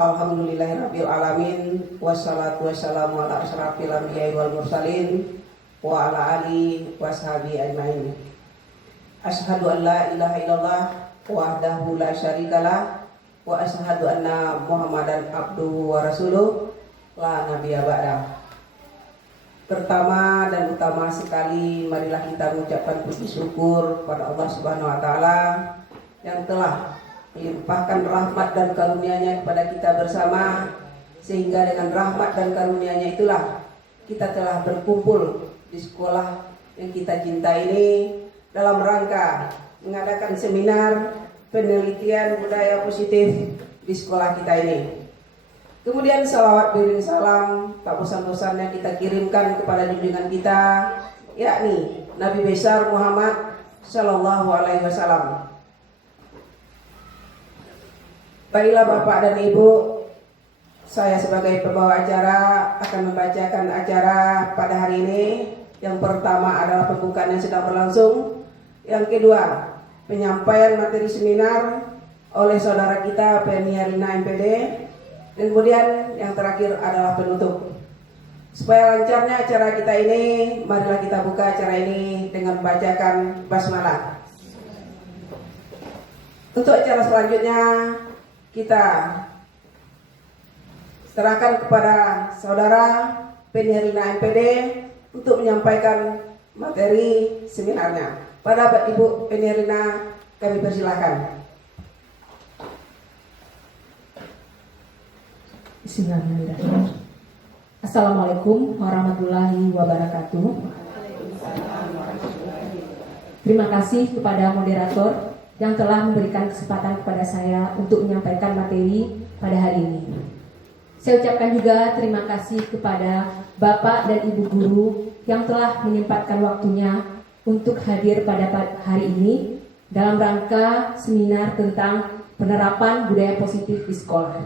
Alhamdulillahirabbil alamin wassalatu wassalamu ala asyrafil anbiya'i wal mursalin wa ala alihi washabihi ajmain. Asyhadu an la ilaha illallah wahdahu la syarikalah wa asyhadu anna Muhammadan abduhu wa rasuluh la nabiyya ba'dah. Pertama dan utama sekali, marilah kita mengucapkan puji syukur kepada Allah Subhanahu wa taala yang telah melimpahkan rahmat dan karunia-Nya kepada kita bersama, sehingga dengan rahmat dan karunia-Nya itulah kita telah berkumpul di sekolah yang kita cintai ini dalam rangka mengadakan seminar penelitian budaya positif di sekolah kita ini. Kemudian salawat beriring salam tak bosan-bosannya kita kirimkan kepada junjungan kita, yakni Nabi besar Muhammad Sallallahu Alaihi Wasallam. Baiklah Bapak dan Ibu, saya sebagai pembawa acara akan membacakan acara pada hari ini. Yang pertama adalah pembukaan yang sedang berlangsung. Yang kedua, penyampaian materi seminar oleh saudara kita Penny Herlina MPD. Dan kemudian yang terakhir adalah penutup. Supaya lancarnya acara kita ini, marilah kita buka acara ini dengan membacakan basmalah. Untuk acara selanjutnya, kita serahkan kepada saudara Penny Herlina MPD untuk menyampaikan materi seminarnya. Pada Ibu Penny Herlina, kami persilahkan. Bismillahirrahmanirrahim. Assalamualaikum warahmatullahi wabarakatuh. Terima kasih kepada moderator yang telah memberikan kesempatan kepada saya untuk menyampaikan materi pada hari ini. Saya ucapkan juga terima kasih kepada Bapak dan Ibu guru yang telah menyempatkan waktunya untuk hadir pada hari ini dalam rangka seminar tentang penerapan budaya positif di sekolah.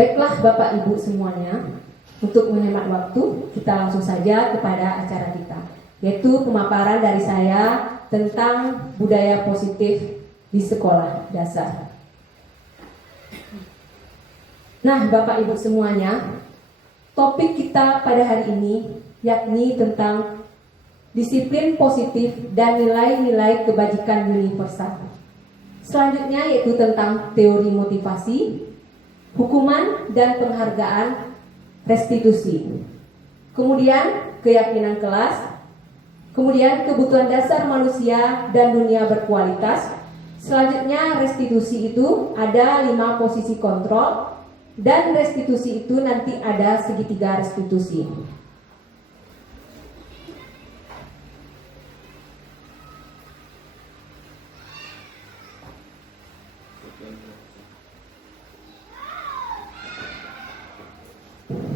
Baiklah Bapak Ibu semuanya, untuk menghemat waktu kita langsung saja kepada acara kita, yaitu pemaparan dari saya tentang budaya positif di sekolah dasar. Nah Bapak Ibu semuanya, topik kita pada hari ini yakni tentang disiplin positif dan nilai-nilai kebajikan universal. Selanjutnya yaitu tentang teori motivasi, hukuman dan penghargaan, restitusi. Kemudian keyakinan kelas, kemudian kebutuhan dasar manusia dan dunia berkualitas. Selanjutnya restitusi itu ada 5 posisi kontrol, dan restitusi itu nanti ada segitiga restitusi.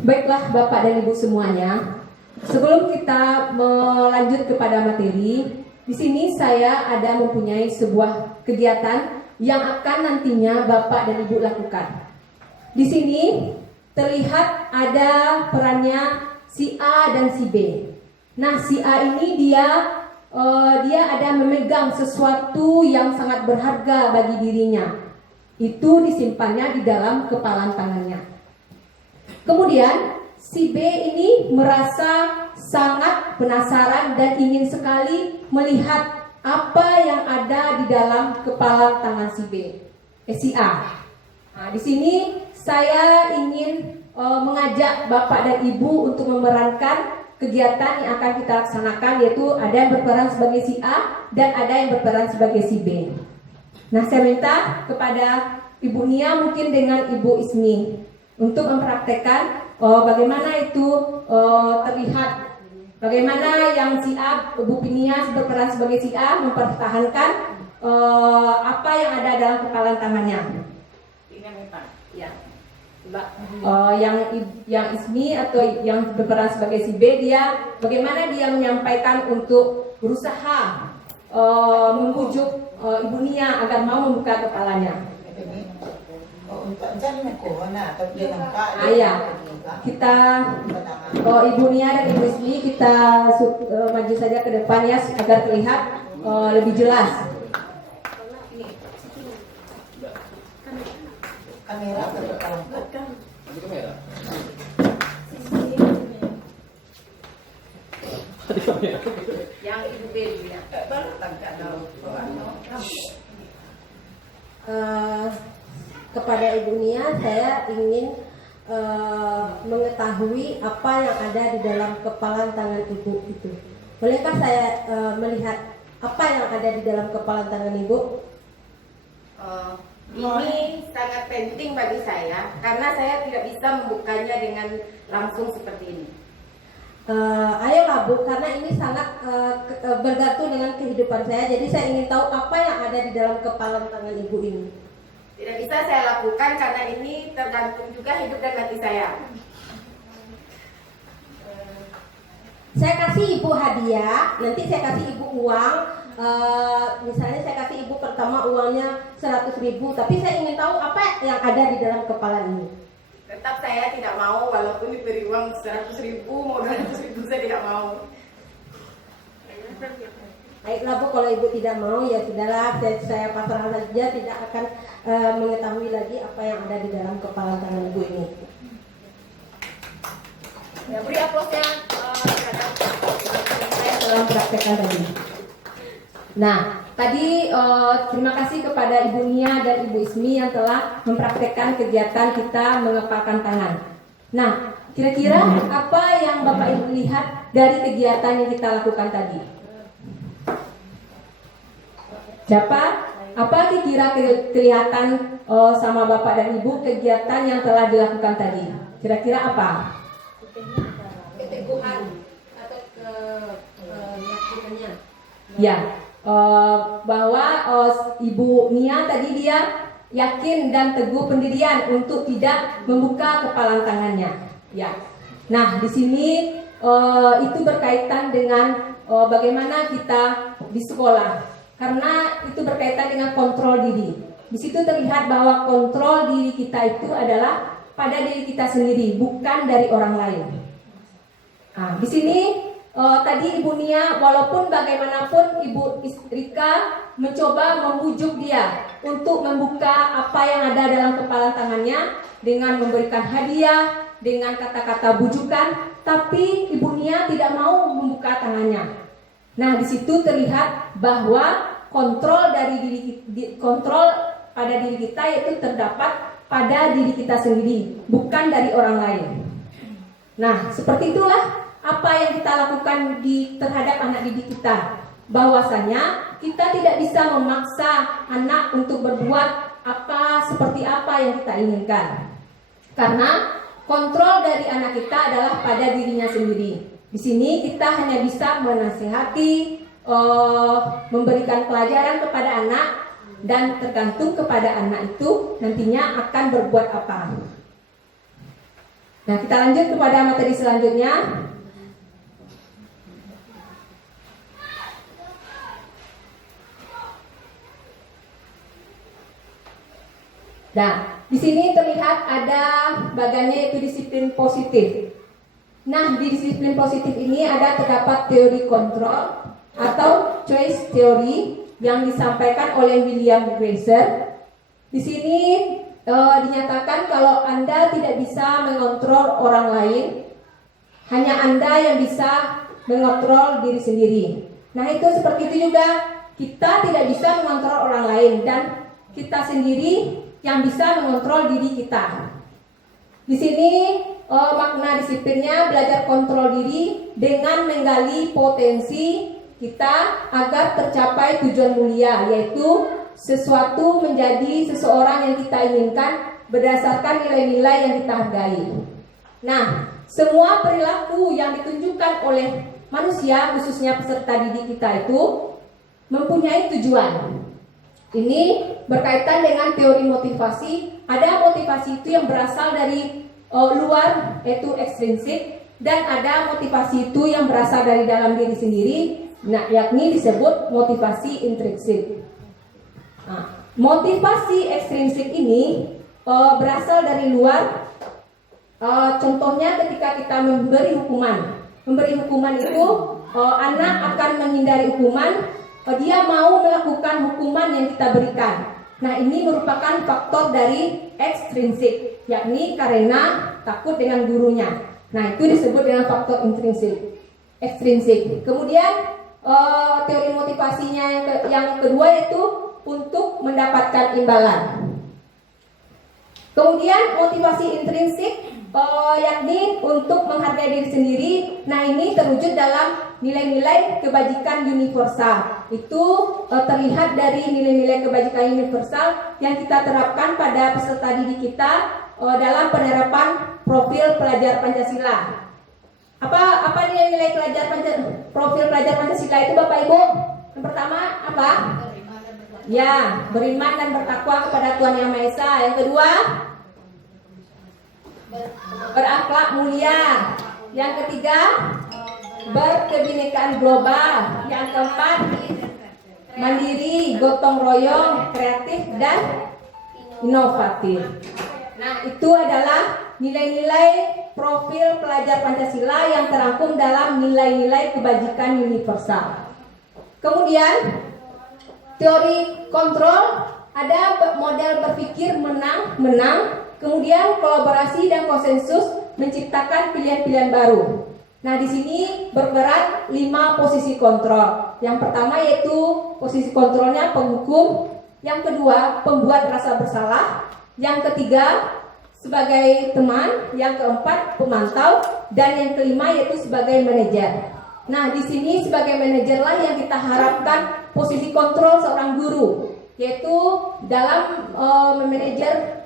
Baiklah Bapak dan Ibu semuanya, sebelum kita melanjut kepada materi, di sini saya ada mempunyai sebuah kegiatan yang akan nantinya Bapak dan Ibu lakukan. Di sini terlihat ada perannya si A dan si B. Nah, si A ini dia ada memegang sesuatu yang sangat berharga bagi dirinya. Itu disimpannya di dalam kepalan tangannya. Kemudian si B ini merasa sangat penasaran dan ingin sekali melihat apa yang ada di dalam kepala tangan si A. Nah, di sini saya ingin mengajak Bapak dan Ibu untuk memerankan kegiatan yang akan kita laksanakan, yaitu ada yang berperan sebagai si A dan ada yang berperan sebagai si B. Nah, saya minta kepada Ibu Nia mungkin dengan Ibu Ismi untuk mempraktekkan bagaimana itu terlihat, bagaimana yang si A, Bu Pinia berperan sebagai si A mempertahankan apa yang ada dalam kepalan tangannya. Ya. Yang Ismi atau yang berperan sebagai si B, dia bagaimana dia menyampaikan untuk berusaha membujuk Ibu Nia agar mau membuka kepalanya. Kita Ibu Nia dan Ibu Ismi kita maju saja ke depan ya agar terlihat lebih jelas. Kamera terangkat kan? Di kamera. Di kamera. Yang Ibu Beli ya. Baru tangkap dalam. Kepada Ibu Nia, saya ingin mengetahui apa yang ada di dalam kepalan tangan Ibu itu. Bolehkah saya melihat apa yang ada di dalam kepalan tangan Ibu? Ini sangat penting bagi saya karena saya tidak bisa membukanya dengan langsung seperti ini. Ayolah Bu, karena ini sangat bergantung dengan kehidupan saya. Jadi saya ingin tahu apa yang ada di dalam kepalan tangan Ibu ini. Tidak bisa saya lakukan karena ini tergantung juga hidup dan mati saya. Saya kasih Ibu hadiah, nanti saya kasih Ibu uang. Misalnya saya kasih Ibu pertama uangnya 100.000, tapi saya ingin tahu apa yang ada di dalam kepala ini. Tetap saya tidak mau walaupun diberi uang 100.000 mau 200.000 saya tidak mau. Baiklah Bu, kalau Ibu tidak mau ya sudahlah, saya pasrah saja, tidak akan mengetahui lagi apa yang ada di dalam kepala tangan Ibu ini. Ya, beri aplausnya terhadap Saya telah mempraktekkan tadi. Nah, tadi terima kasih kepada Ibu Nia dan Ibu Ismi yang telah mempraktekkan kegiatan kita mengepalkan tangan. Nah, kira-kira apa yang Bapak Ibu lihat dari kegiatan yang kita lakukan tadi? Siapa? Apa kira-kira kelihatan sama Bapak dan Ibu kegiatan yang telah dilakukan tadi? Kira-kira apa? Keteguhan atau keyakinannya. Ya. Bahwa Ibu Nia tadi dia yakin dan teguh pendirian untuk tidak membuka kepalan tangannya. Ya. Nah, di sini itu berkaitan dengan bagaimana kita di sekolah, karena itu berkaitan dengan kontrol diri. Di situ terlihat bahwa kontrol diri kita itu adalah pada diri kita sendiri, bukan dari orang lain. Nah, di sini tadi Ibu Nia, walaupun bagaimanapun Ibu Rika mencoba membujuk dia untuk membuka apa yang ada dalam kepala tangannya dengan memberikan hadiah, dengan kata-kata bujukan, tapi Ibu Nia tidak mau membuka tangannya. Nah, di situ terlihat bahwa kontrol pada diri kita yaitu terdapat pada diri kita sendiri, bukan dari orang lain. Nah, seperti itulah apa yang kita lakukan terhadap anak didik kita, bahwasanya kita tidak bisa memaksa anak untuk berbuat seperti apa yang kita inginkan, karena kontrol dari anak kita adalah pada dirinya sendiri. Di sini kita hanya bisa menasihati, memberikan pelajaran kepada anak, dan tergantung kepada anak itu nantinya akan berbuat apa. Nah, kita lanjut kepada materi selanjutnya. Nah, di sini terlihat ada bagiannya yaitu disiplin positif. Nah, di disiplin positif ini terdapat teori kontrol atau choice theory yang disampaikan oleh William Glasser. Di sini dinyatakan kalau Anda tidak bisa mengontrol orang lain, hanya Anda yang bisa mengontrol diri sendiri. Nah, itu seperti itu juga, kita tidak bisa mengontrol orang lain dan kita sendiri yang bisa mengontrol diri kita. Di sini makna disiplinnya belajar kontrol diri dengan menggali potensi kita agar tercapai tujuan mulia, yaitu sesuatu menjadi seseorang yang kita inginkan berdasarkan nilai-nilai yang kita hargai. Nah, semua perilaku yang ditunjukkan oleh manusia, khususnya peserta didik kita itu mempunyai tujuan. Ini berkaitan dengan teori motivasi. Ada motivasi itu yang berasal dari luar, yaitu ekstrinsik, dan ada motivasi itu yang berasal dari dalam diri sendiri, yakni disebut motivasi intrinsik. Nah, motivasi ekstrinsik ini berasal dari luar. Contohnya ketika kita memberi hukuman. Memberi hukuman itu anak akan menghindari hukuman. Dia mau melakukan hukuman yang kita berikan. Nah, ini merupakan faktor dari ekstrinsik, yakni karena takut dengan gurunya. Nah, itu disebut dengan faktor ekstrinsik. Kemudian teori motivasinya yang kedua yaitu untuk mendapatkan imbalan. Kemudian motivasi intrinsik yakni untuk menghargai diri sendiri. Nah, ini terwujud dalam nilai-nilai kebajikan universal. Itu terlihat dari nilai-nilai kebajikan universal yang kita terapkan pada peserta didik kita dalam penerapan profil pelajar Pancasila. Apa nilai-nilai profil pelajar Pancasila itu, Bapak Ibu? Yang pertama apa? Ya, beriman dan bertakwa kepada Tuhan Yang Maha Esa. Yang kedua, berakhlak mulia. Yang ketiga, berkebinekaan global. Yang keempat, mandiri, gotong royong, kreatif dan inovatif. Nah, itu adalah nilai-nilai profil pelajar Pancasila yang terangkum dalam nilai-nilai kebajikan universal. Kemudian teori kontrol, ada model berpikir menang-menang, kemudian kolaborasi dan konsensus menciptakan pilihan-pilihan baru. Nah, di sini berberat 5 posisi kontrol. Yang pertama yaitu posisi kontrolnya penghukum, yang kedua pembuat rasa bersalah, yang ketiga sebagai teman, yang keempat pemantau, dan yang kelima yaitu sebagai manajer. Nah, di sini sebagai manajerlah yang kita harapkan posisi kontrol seorang guru, yaitu dalam memanajer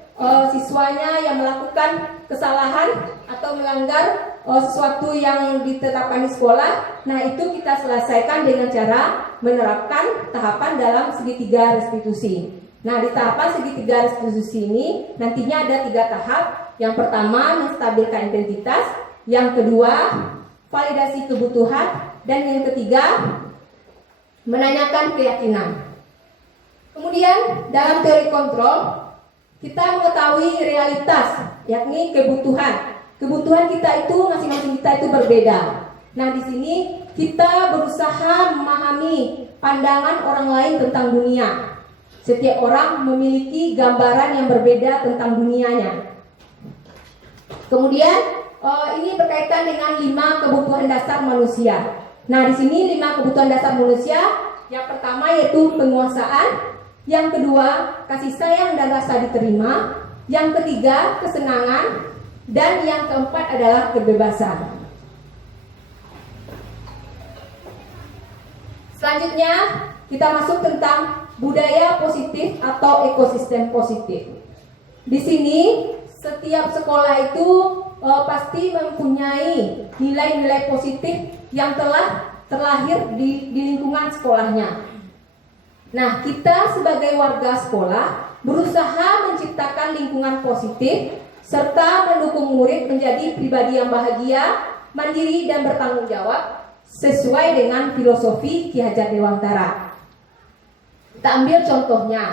siswanya yang melakukan kesalahan atau melanggar sesuatu yang ditetapkan di sekolah. Nah, itu kita selesaikan dengan cara menerapkan tahapan dalam segitiga restitusi. Nah, di tahapan segitiga restitusi ini nantinya ada 3 tahap. Yang pertama, menstabilkan identitas. Yang kedua, validasi kebutuhan. Dan yang ketiga, menanyakan keyakinan. Kemudian, dalam teori kontrol, kita mengetahui realitas, yakni kebutuhan. Kebutuhan kita itu, masing-masing kita itu berbeda. Nah, di sini kita berusaha memahami pandangan orang lain tentang dunia. Setiap orang memiliki gambaran yang berbeda tentang dunianya. Kemudian ini berkaitan dengan 5 kebutuhan dasar manusia. Nah, di sini 5 kebutuhan dasar manusia. Yang pertama yaitu penguasaan, yang kedua kasih sayang dan rasa diterima, yang ketiga kesenangan, dan yang keempat adalah kebebasan. Selanjutnya kita masuk tentang budaya positif atau ekosistem positif. Di sini setiap sekolah itu pasti mempunyai nilai-nilai positif yang telah terlahir di lingkungan sekolahnya. Nah, kita sebagai warga sekolah berusaha menciptakan lingkungan positif serta mendukung murid menjadi pribadi yang bahagia, mandiri dan bertanggung jawab sesuai dengan filosofi Ki Hajar Dewantara. Kita ambil contohnya,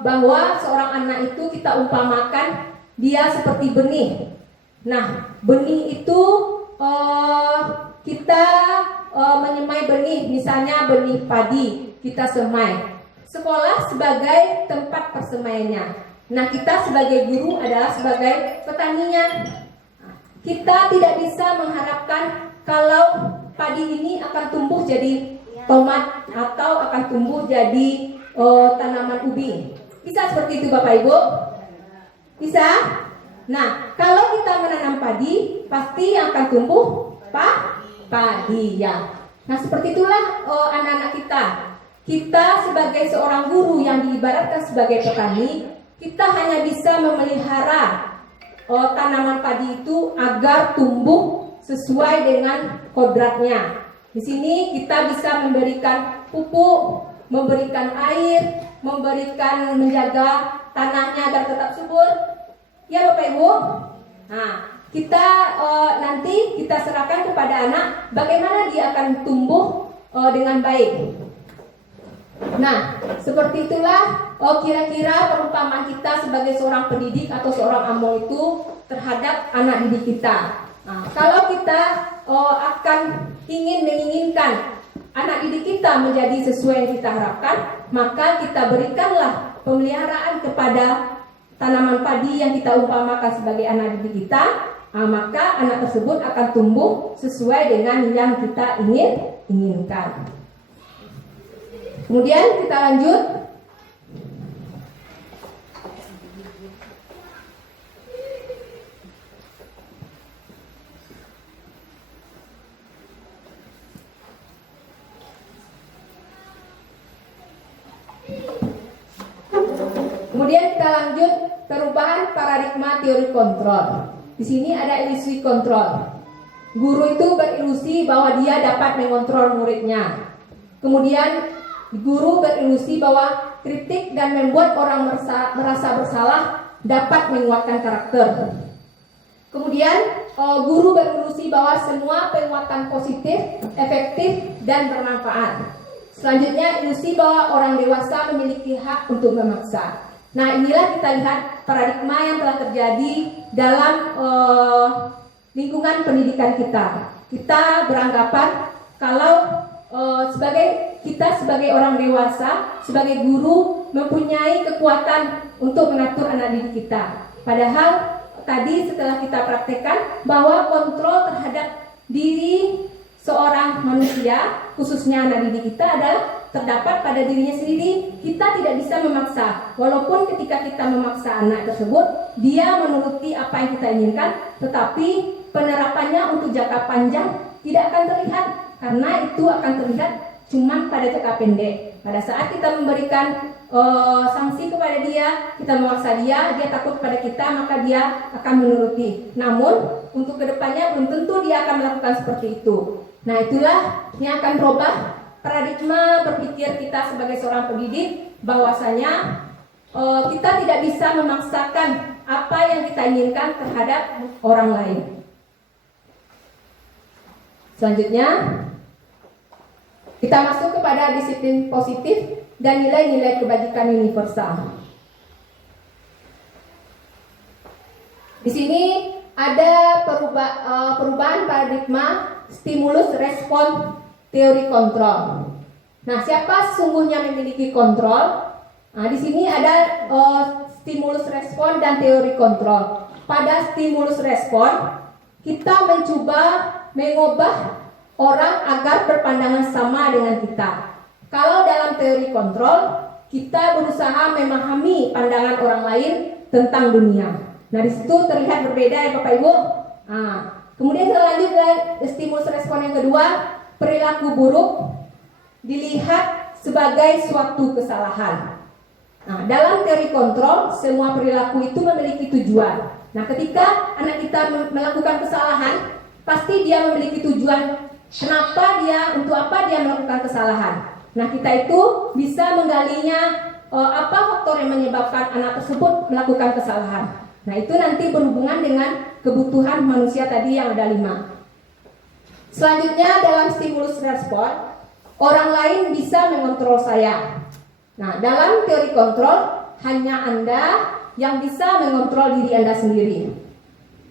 bahwa seorang anak itu kita umpamakan dia seperti benih. Nah, benih itu kita menyemai benih, misalnya benih padi, kita semai. Sekolah sebagai tempat persemaiannya. Nah, kita sebagai guru adalah sebagai petaninya. Kita tidak bisa mengharapkan kalau padi ini akan tumbuh jadi tomat atau akan tumbuh jadi tanaman ubi. Bisa seperti itu Bapak Ibu? Bisa? Nah, kalau kita menanam padi, pasti yang akan tumbuh padi ya. Nah, seperti itulah anak-anak kita. Kita sebagai seorang guru yang diibaratkan sebagai petani, kita hanya bisa memelihara tanaman padi itu agar tumbuh sesuai dengan kodratnya. Di sini kita bisa memberikan pupuk, memberikan air, menjaga tanahnya agar tetap subur. Ya Bapak Ibu. Nah, kita nanti kita serahkan kepada anak bagaimana dia akan tumbuh dengan baik. Nah, seperti itulah kira-kira perumpamaan kita sebagai seorang pendidik atau seorang among itu terhadap anak didik kita. Nah, kalau kita akan menginginkan anak didik kita menjadi sesuai yang kita harapkan, maka kita berikanlah pemeliharaan kepada tanaman padi yang kita umpamakan sebagai anak didik kita, maka anak tersebut akan tumbuh sesuai dengan yang kita inginkan. Kemudian kita lanjut. Kemudian kita lanjut perubahan paradigma teori kontrol. Di sini ada ilusi kontrol. Guru itu berilusi bahwa dia dapat mengontrol muridnya. Kemudian guru berilusi bahwa kritik dan membuat orang merasa bersalah dapat menguatkan karakter. Kemudian guru berilusi bahwa semua penguatan positif, efektif, dan bermanfaat. Selanjutnya ilusi bahwa orang dewasa memiliki hak untuk memaksa. Nah, inilah kita lihat paradigma yang telah terjadi dalam lingkungan pendidikan kita. Kita beranggapan kalau sebagai orang dewasa, sebagai guru mempunyai kekuatan untuk mengatur anak didik kita. Padahal tadi setelah kita praktekkan bahwa kontrol terhadap diri seorang manusia, khususnya anak didik kita, adalah terdapat pada dirinya sendiri. Kita tidak bisa memaksa. Walaupun ketika kita memaksa anak tersebut, dia menuruti apa yang kita inginkan, tetapi penerapannya untuk jangka panjang tidak akan terlihat, karena itu akan terlihat cuma pada jangka pendek. Pada saat kita memberikan sanksi kepada dia, kita memaksa dia takut kepada kita, maka dia akan menuruti. Namun untuk kedepannya belum tentu dia akan melakukan seperti itu. Nah, itulah yang akan berubah paradigma berpikir kita sebagai seorang pendidik, bahwasanya kita tidak bisa memaksakan apa yang kita inginkan terhadap orang lain. Selanjutnya kita masuk kepada disiplin positif dan nilai-nilai kebajikan universal. Di sini ada perubahan paradigma stimulus respon teori kontrol. Nah, siapa sesungguhnya memiliki kontrol? Nah, di sini ada stimulus respon dan teori kontrol. Pada stimulus respon, kita mencoba mengubah orang agar berpandangan sama dengan kita. Kalau dalam teori kontrol, kita berusaha memahami pandangan orang lain tentang dunia. Nah, di situ terlihat berbeda ya Bapak Ibu. Kemudian kita lanjut ke stimulus respon yang kedua, perilaku buruk dilihat sebagai suatu kesalahan. Nah, dalam teori kontrol, semua perilaku itu memiliki tujuan. Nah, ketika anak kita melakukan kesalahan, pasti dia memiliki tujuan. Untuk apa dia melakukan kesalahan? Nah, kita itu bisa menggalinya apa faktor yang menyebabkan anak tersebut melakukan kesalahan. Nah, itu nanti berhubungan dengan kebutuhan manusia tadi yang ada 5. Selanjutnya dalam stimulus respon, orang lain bisa mengontrol saya. Nah, dalam teori kontrol, hanya Anda yang bisa mengontrol diri Anda sendiri.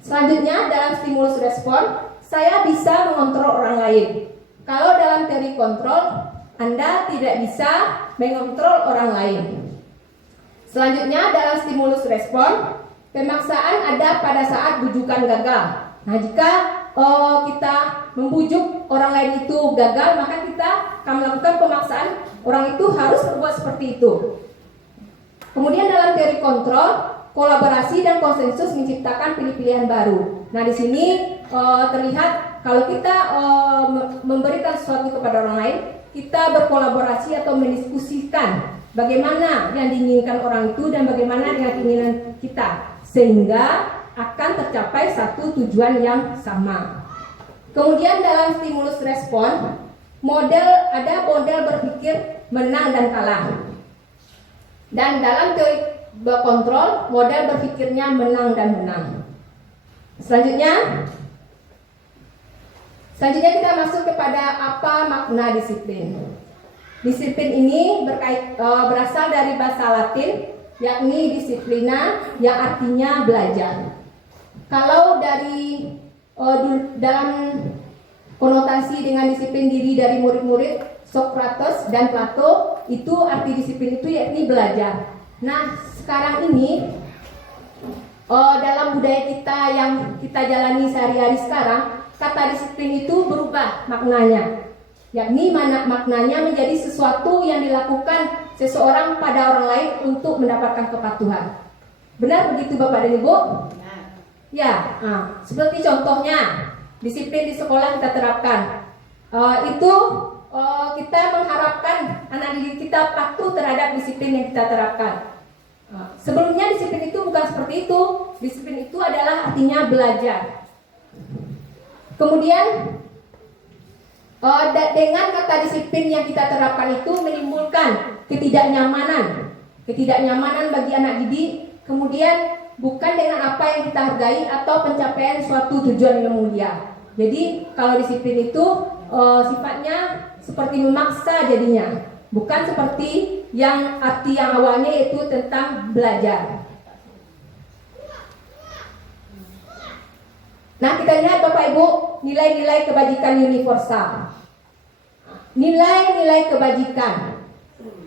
Selanjutnya dalam stimulus respon, saya bisa mengontrol orang lain. Kalau dalam teori kontrol, Anda tidak bisa mengontrol orang lain. Selanjutnya dalam stimulus respon, pemaksaan ada pada saat bujukan gagal. Nah, jika kita membujuk orang lain itu gagal, maka kita akan melakukan pemaksaan orang itu harus berbuat seperti itu. Kemudian dalam teori kontrol, kolaborasi dan konsensus menciptakan pilihan baru. Nah, di sini terlihat kalau kita memberikan sesuatu kepada orang lain, kita berkolaborasi atau mendiskusikan bagaimana yang diinginkan orang itu dan bagaimana dengan keinginan kita, sehingga akan tercapai satu tujuan yang sama. Kemudian dalam stimulus respon, ada model berpikir menang dan kalah. Dan dalam teori kontrol, model berpikirnya menang dan menang. Selanjutnya kita masuk kepada apa makna disiplin. Disiplin ini berasal dari bahasa Latin, yakni disiplina, yang artinya belajar. Kalau dalam konotasi dengan disiplin diri dari murid-murid Socrates dan Plato, itu arti disiplin itu yakni belajar. Nah, sekarang ini dalam budaya kita yang kita jalani sehari-hari sekarang, kata disiplin itu berubah maknanya. Yakni maknanya menjadi sesuatu yang dilakukan seseorang pada orang lain untuk mendapatkan kepatuhan. Benar begitu Bapak dan Ibu? Ya, seperti contohnya disiplin di sekolah kita terapkan. Kita mengharapkan anak didik kita patuh terhadap disiplin yang kita terapkan. Sebelumnya disiplin itu bukan seperti itu. Disiplin itu adalah artinya belajar. Kemudian dengan kata disiplin yang kita terapkan itu menimbulkan ketidaknyamanan bagi anak didik. Kemudian bukan dengan apa yang kita hargai atau pencapaian suatu tujuan yang mulia. Jadi kalau disiplin itu sifatnya seperti memaksa jadinya, bukan seperti yang arti yang awalnya yaitu tentang belajar. Nah, kita lihat Bapak Ibu nilai-nilai kebajikan universal. Nilai-nilai kebajikan.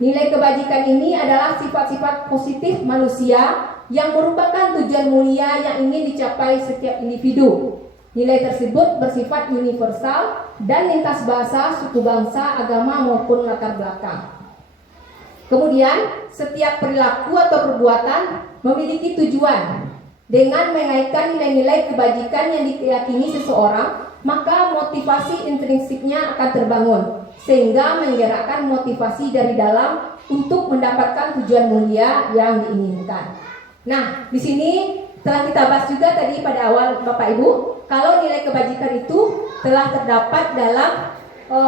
Nilai kebajikan ini adalah sifat-sifat positif manusia yang merupakan tujuan mulia yang ingin dicapai setiap individu. Nilai tersebut bersifat universal dan lintas bahasa, suku bangsa, agama maupun latar belakang. Kemudian, setiap perilaku atau perbuatan memiliki tujuan. Dengan mengaitkan nilai-nilai kebajikan yang diyakini seseorang, maka motivasi intrinsiknya akan terbangun, sehingga menggerakkan motivasi dari dalam untuk mendapatkan tujuan mulia yang diinginkan. Nah, di sini telah kita bahas juga tadi pada awal Bapak Ibu, kalau nilai kebajikan itu telah terdapat dalam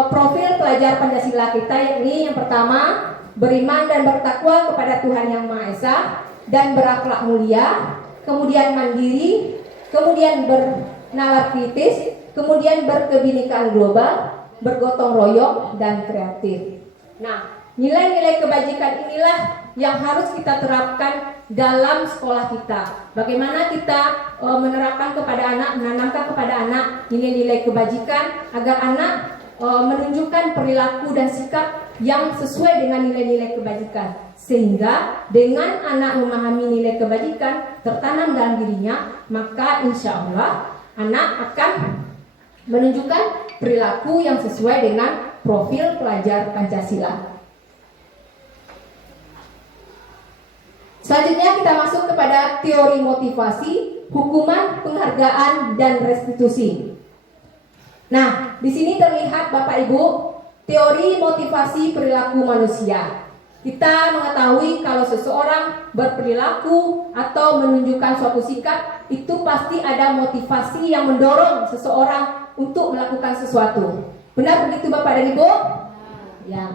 profil pelajar Pancasila kita, yakni yang pertama, beriman dan bertakwa kepada Tuhan Yang Maha Esa dan berakhlak mulia, kemudian mandiri, kemudian bernalar kritis, kemudian berkebinekaan global, bergotong royong, dan kreatif. Nah, nilai-nilai kebajikan inilah yang harus kita terapkan dalam sekolah kita. Bagaimana kita menerapkan kepada anak, menanamkan kepada anak nilai-nilai kebajikan agar anak menunjukkan perilaku dan sikap yang sesuai dengan nilai-nilai kebajikan. Sehingga dengan anak memahami nilai kebajikan tertanam dalam dirinya, maka insya Allah anak akan menunjukkan perilaku yang sesuai dengan profil pelajar Pancasila. Selanjutnya kita masuk kepada teori motivasi, hukuman, penghargaan, dan restitusi. Nah, di sini terlihat Bapak Ibu teori motivasi perilaku manusia. Kita mengetahui kalau seseorang berperilaku atau menunjukkan suatu sikap, itu pasti ada motivasi yang mendorong seseorang untuk melakukan sesuatu. Benar begitu Bapak dan Ibu? Ya.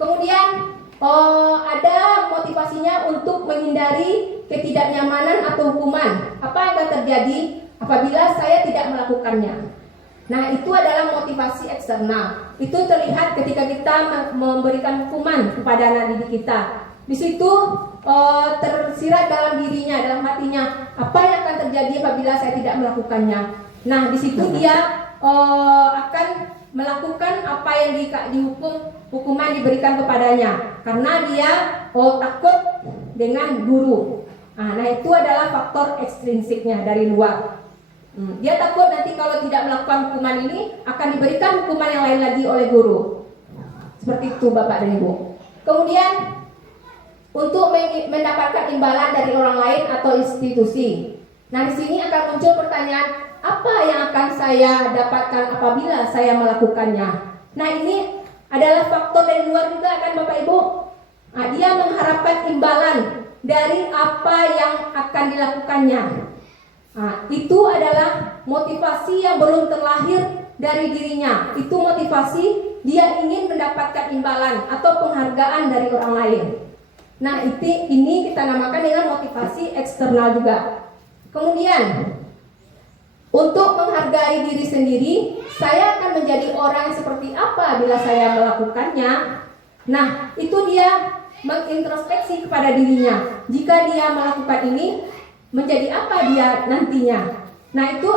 Kemudian ada motivasinya untuk menghindari ketidaknyamanan atau hukuman. Apa yang akan terjadi apabila saya tidak melakukannya? Nah, itu adalah motivasi eksternal. Itu terlihat ketika kita memberikan hukuman kepada anak didik kita. Di situ tersirat dalam dirinya, dalam hatinya, apa yang akan terjadi apabila saya tidak melakukannya. Nah, di situ dia akan melakukan apa yang hukuman diberikan kepadanya, karena dia takut dengan guru. Nah, itu adalah faktor ekstrinsiknya dari luar. Dia takut nanti kalau tidak melakukan hukuman ini akan diberikan hukuman yang lain lagi oleh guru. Seperti itu Bapak dan Ibu. Kemudian untuk mendapatkan imbalan dari orang lain atau institusi. Nah, di sini akan muncul pertanyaan, apa yang akan saya dapatkan apabila saya melakukannya? Nah, ini adalah faktor dari luar juga kan Bapak Ibu. Nah, dia mengharapkan imbalan dari apa yang akan dilakukannya. Nah, itu adalah motivasi yang belum terlahir dari dirinya. Itu motivasi dia ingin mendapatkan imbalan atau penghargaan dari orang lain. Nah, ini kita namakan dengan motivasi eksternal juga. Kemudian, untuk menghargai diri sendiri, saya akan menjadi orang yang seperti apa bila saya melakukannya. Nah, itu dia mengintrospeksi kepada dirinya. Jika dia melakukan ini, menjadi apa dia nantinya. Nah, itu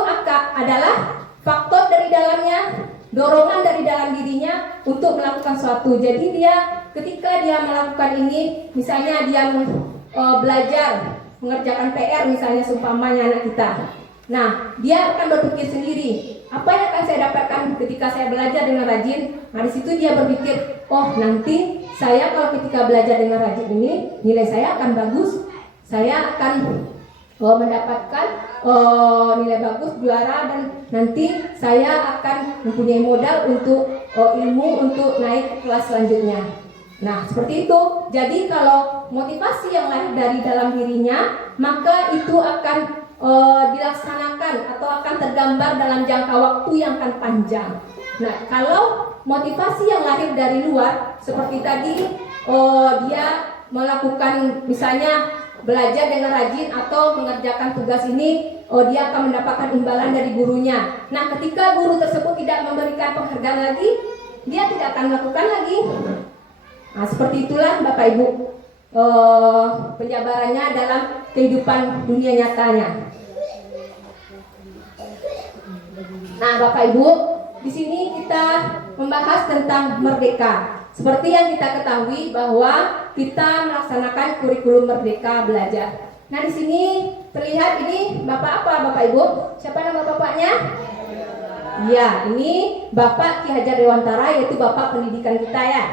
adalah faktor dari dalamnya, dorongan dari dalam dirinya untuk melakukan sesuatu. Jadi dia ketika dia melakukan ini, misalnya dia belajar mengerjakan PR misalnya seumpamanya anak kita. Nah, dia akan berpikir sendiri, apa yang akan saya dapatkan ketika saya belajar dengan rajin? Nah, di situ dia berpikir, oh nanti saya kalau ketika belajar dengan rajin ini, nilai saya akan bagus, saya akan mendapatkan nilai bagus, juara, dan nanti saya akan mempunyai modal untuk ilmu untuk naik ke kelas selanjutnya. Nah, seperti itu. Jadi kalau motivasi yang lahir dari dalam dirinya, maka itu akan dilaksanakan atau akan tergambar dalam jangka waktu yang akan panjang. Nah, kalau motivasi yang lahir dari luar, seperti tadi dia melakukan misalnya belajar dengan rajin atau mengerjakan tugas ini, dia akan mendapatkan imbalan dari gurunya. Nah, ketika guru tersebut tidak memberikan penghargaan lagi, dia tidak akan melakukan lagi. Nah, seperti itulah Bapak Ibu penjabarannya dalam kehidupan dunia nyatanya. Nah, Bapak Ibu, di sini kita membahas tentang merdeka. Seperti yang kita ketahui bahwa kita melaksanakan kurikulum merdeka belajar. Nah, di sini terlihat ini Bapak apa, Bapak Ibu? Siapa nama bapaknya? Ya, ini Bapak Ki Hajar Dewantara, yaitu Bapak pendidikan kita ya.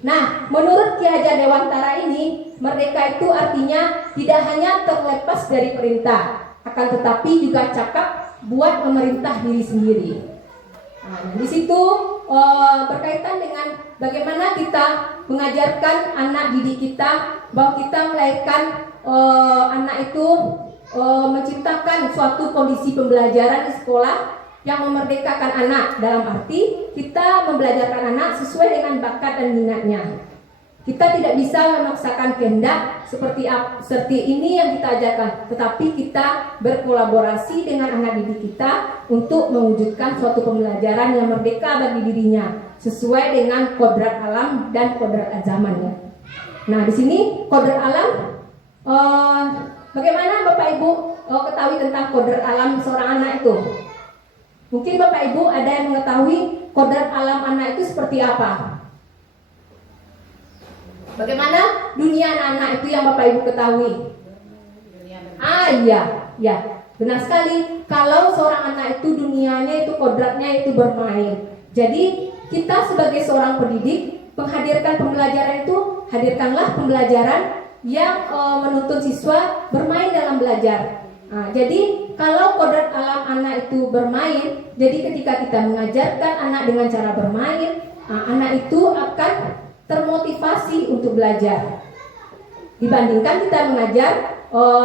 Nah, menurut Ki Hajar Dewantara ini, merdeka itu artinya tidak hanya terlepas dari perintah, akan tetapi juga cakap buat memerintah diri sendiri. Nah, di situ berkaitan dengan bagaimana kita mengajarkan anak didik kita bahwa kita melahirkan anak itu menciptakan suatu kondisi pembelajaran di sekolah yang memerdekakan anak, dalam arti kita membelajarkan anak sesuai dengan bakat dan minatnya. Kita tidak bisa memaksakan kehendak seperti ini yang kita ajarkan, tetapi kita berkolaborasi dengan anak didik kita untuk mewujudkan suatu pembelajaran yang merdeka bagi dirinya sesuai dengan kodrat alam dan kodrat zamannya. Nah, di sini kodrat alam, bagaimana Bapak Ibu ketahui tentang kodrat alam seorang anak itu? Mungkin Bapak Ibu ada yang mengetahui kodrat alam anak itu seperti apa? Bagaimana dunia anak-anak itu yang Bapak Ibu ketahui? Iya, benar sekali. Kalau seorang anak itu dunianya itu kodratnya itu bermain. Jadi kita sebagai seorang pendidik menghadirkan pembelajaran itu, hadirkanlah pembelajaran yang menuntun siswa bermain dalam belajar. Nah, jadi kalau kodrat alam anak itu bermain, jadi ketika kita mengajarkan anak dengan cara bermain, anak itu akan termotivasi untuk belajar. Dibandingkan kita mengajar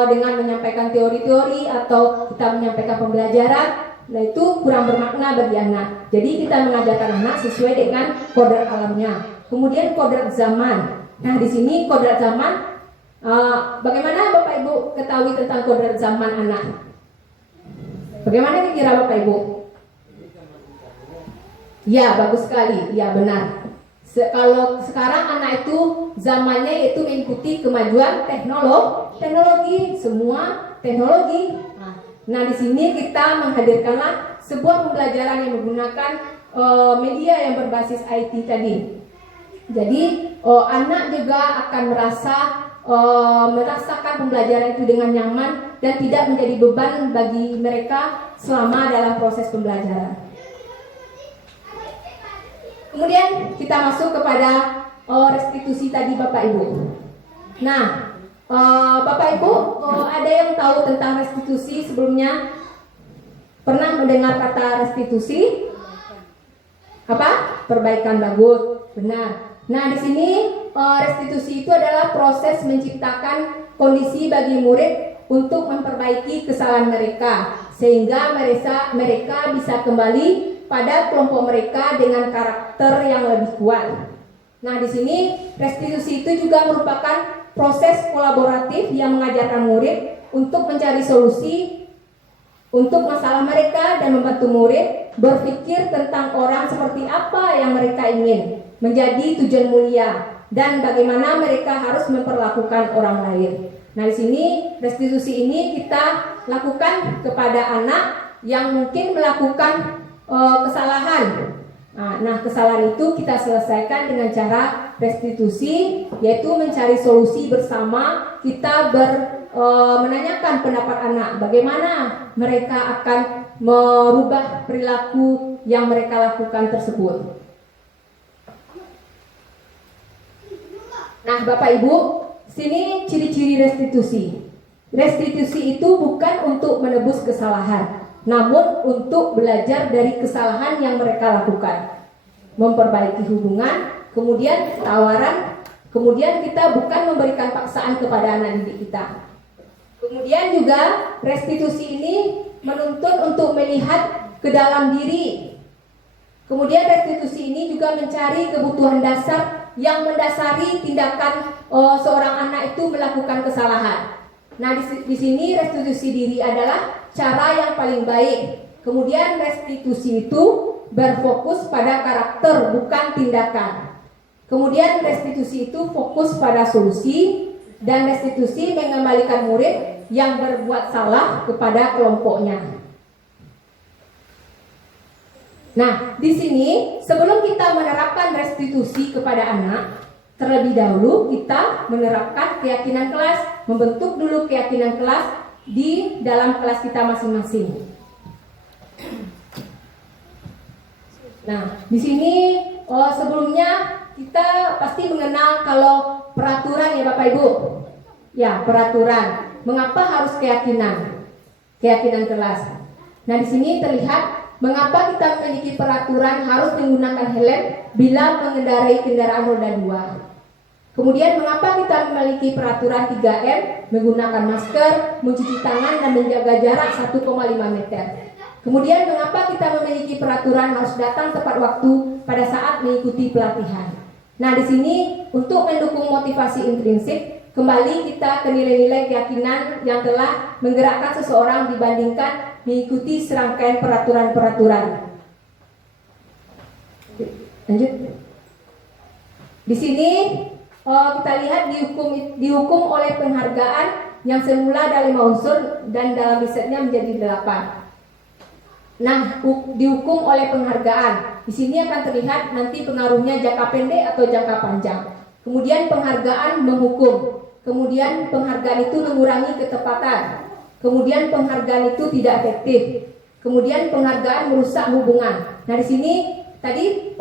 dengan menyampaikan teori-teori atau kita menyampaikan pembelajaran, nah itu kurang bermakna bagi anak. Jadi kita mengajarkan anak sesuai dengan kodrat alamnya. Kemudian kodrat zaman. Nah, di sini kodrat zaman, bagaimana Bapak Ibu ketahui tentang kodrat zaman anak? Bagaimana kira Bapak Ibu? Ya, bagus sekali. Ya, benar. Kalau sekarang anak itu zamannya yaitu mengikuti kemajuan teknologi, semua teknologi. Nah, di sini kita menghadirkanlah sebuah pembelajaran yang menggunakan media yang berbasis IT tadi. Jadi anak juga akan merasakan pembelajaran itu dengan nyaman dan tidak menjadi beban bagi mereka selama dalam proses pembelajaran. Kemudian kita masuk kepada restitusi tadi Bapak Ibu. Nah, Bapak Ibu ada yang tahu tentang restitusi sebelumnya? Pernah mendengar kata restitusi? Apa? Perbaikan, bagus, benar. Nah, di sini restitusi itu adalah proses menciptakan kondisi bagi murid untuk memperbaiki kesalahan mereka sehingga mereka bisa kembali pada kelompok mereka dengan karakter yang lebih kuat. Nah, di sini restitusi itu juga merupakan proses kolaboratif yang mengajarkan murid untuk mencari solusi untuk masalah mereka dan membantu murid berpikir tentang orang seperti apa yang mereka ingin menjadi tujuan mulia dan bagaimana mereka harus memperlakukan orang lain. Nah, di sini restitusi ini kita lakukan kepada anak yang mungkin melakukan kesalahan. Nah, kesalahan itu kita selesaikan dengan cara restitusi, yaitu mencari solusi bersama. Kita menanyakan pendapat anak, bagaimana mereka akan merubah perilaku yang mereka lakukan tersebut. Nah, Bapak Ibu, sini ciri-ciri restitusi. Restitusi itu bukan untuk menebus kesalahan, namun untuk belajar dari kesalahan yang mereka lakukan, memperbaiki hubungan, kemudian tawaran, kemudian kita bukan memberikan paksaan kepada anak didik kita. Kemudian juga restitusi ini menuntut untuk melihat ke dalam diri. Kemudian restitusi ini juga mencari kebutuhan dasar yang mendasari tindakan seorang anak itu melakukan kesalahan. Nah, di sini restitusi diri adalah cara yang paling baik. Kemudian restitusi itu berfokus pada karakter, bukan tindakan. Kemudian restitusi itu fokus pada solusi, dan restitusi mengembalikan murid yang berbuat salah kepada kelompoknya. Nah, di sini sebelum kita menerapkan restitusi kepada anak, terlebih dahulu kita menerapkan keyakinan kelas, membentuk dulu keyakinan kelas di dalam kelas kita masing-masing. Nah, di sini sebelumnya kita pasti mengenal kalau peraturan ya Bapak Ibu. Ya, peraturan. Mengapa harus keyakinan? Keyakinan kelas. Nah, di sini terlihat mengapa kita memiliki peraturan harus menggunakan helm bila mengendarai kendaraan roda 2. Kemudian mengapa kita memiliki peraturan 3M, menggunakan masker, mencuci tangan, dan menjaga jarak 1,5 meter. Kemudian mengapa kita memiliki peraturan harus datang tepat waktu pada saat mengikuti pelatihan. Nah, di sini untuk mendukung motivasi intrinsik, kembali kita ke nilai-nilai keyakinan yang telah menggerakkan seseorang dibandingkan mengikuti serangkaian peraturan-peraturan. Lanjut. Di sini kita lihat dihukum oleh penghargaan yang semula ada 5 unsur dan dalam risetnya menjadi 8. Nah, dihukum oleh penghargaan. Di sini akan terlihat nanti pengaruhnya jangka pendek atau jangka panjang. Kemudian penghargaan menghukum. Kemudian penghargaan itu mengurangi ketepatan. Kemudian penghargaan itu tidak efektif. Kemudian penghargaan merusak hubungan. Nah, di sini tadi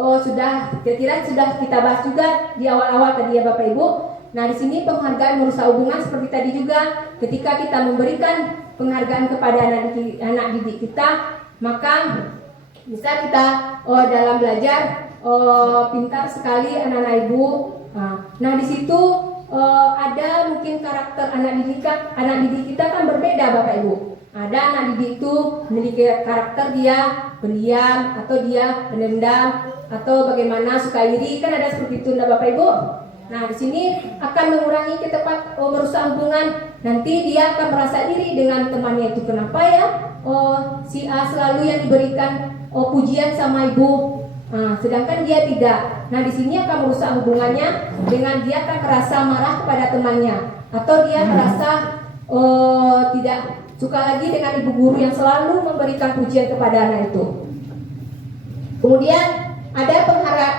kira-kira sudah kita bahas juga di awal-awal tadi ya Bapak Ibu. Nah, di sini penghargaan merusak hubungan seperti tadi juga. Ketika kita memberikan penghargaan kepada anak didik kita, maka bisa kita dalam belajar pintar sekali anak-anak ibu. Nah, di situ ada mungkin karakter anak didik kita kan berbeda Bapak Ibu. Ada anak didik itu memiliki karakter dia pendiam, atau dia pendendam, atau bagaimana suka iri, kan ada seperti itu Bapak Ibu. Nah, di sini akan mengurangi merusak hubungan. Nanti dia akan merasa iri dengan temannya itu. Kenapa ya? Si A selalu yang diberikan pujian sama ibu, sedangkan dia tidak. Nah, di sini akan merusak hubungannya dengan dia akan merasa marah kepada temannya, atau dia merasa tidak suka lagi dengan ibu guru yang selalu memberikan pujian kepada anak itu. Kemudian ada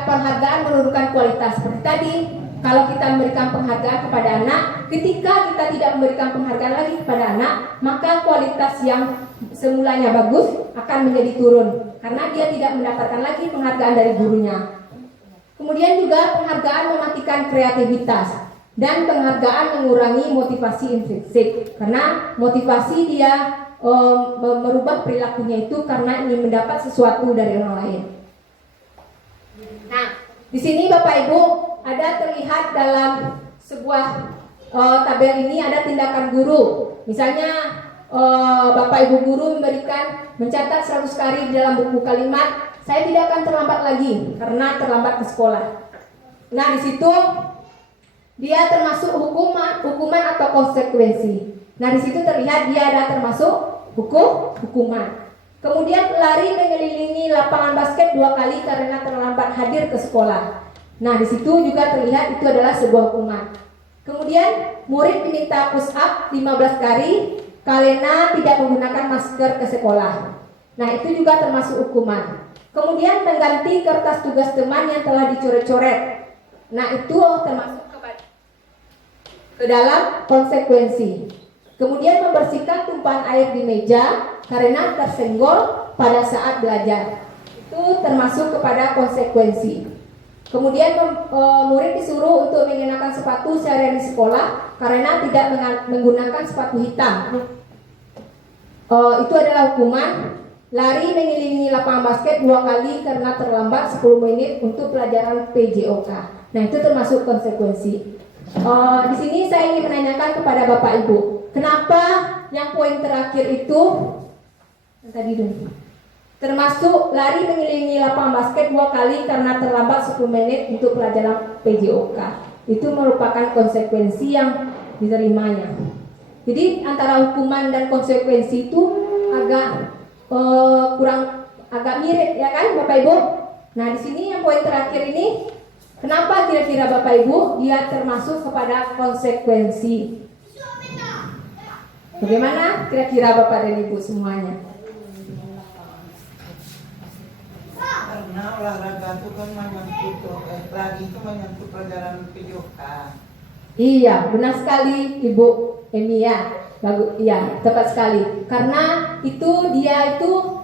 penghargaan menurunkan kualitas. Seperti tadi, kalau kita memberikan penghargaan kepada anak, ketika kita tidak memberikan penghargaan lagi kepada anak, maka kualitas yang semulanya bagus akan menjadi turun karena dia tidak mendapatkan lagi penghargaan dari gurunya. Kemudian juga penghargaan mematikan kreativitas dan penghargaan mengurangi motivasi intrinsik karena motivasi dia merubah perilakunya itu karena ingin mendapat sesuatu dari orang lain. Nah, di sini Bapak Ibu ada terlihat dalam sebuah tabel ini ada tindakan guru. Misalnya Bapak Ibu guru mencatat 100 kali di dalam buku kalimat, saya tidak akan terlambat lagi karena terlambat ke sekolah. Nah, di situ dia termasuk hukuman atau konsekuensi. Nah, di situ terlihat dia ada termasuk hukuman. Kemudian lari mengelilingi lapangan basket 2 kali karena terlambat hadir ke sekolah. Nah, di situ juga terlihat itu adalah sebuah hukuman. Kemudian murid diminta push up 15 kali karena tidak menggunakan masker ke sekolah. Nah, itu juga termasuk hukuman. Kemudian mengganti kertas tugas teman yang telah dicoret-coret. Nah, itu termasuk ke dalam konsekuensi. Kemudian membersihkan tumpahan air di meja karena tersenggol pada saat belajar. Itu termasuk kepada konsekuensi. Kemudian murid disuruh untuk mengenakan sepatu seharian di sekolah karena tidak menggunakan sepatu hitam. Itu adalah hukuman. Lari mengelilingi lapangan basket 2 kali karena terlambat 10 menit untuk pelajaran PJOK. Nah, itu termasuk konsekuensi. Di sini saya ingin menanyakan kepada Bapak Ibu, kenapa yang poin terakhir itu tadi dulu termasuk lari mengelilingi lapangan basket 2 kali karena terlambat 10 menit untuk pelajaran PJOK. Itu merupakan konsekuensi yang diterimanya. Jadi antara hukuman dan konsekuensi itu agak agak mirip ya kan Bapak Ibu. Nah, di sini yang poin terakhir ini, kenapa kira-kira Bapak Ibu dia termasuk kepada konsekuensi? Bagaimana kira-kira Bapak dan Ibu semuanya? Karena olahraga itu kan menyentuh lagi itu menyentuh pelajaran PJOK. Iya, benar sekali Ibu Emia. Bagus, iya, tepat sekali. Karena itu dia itu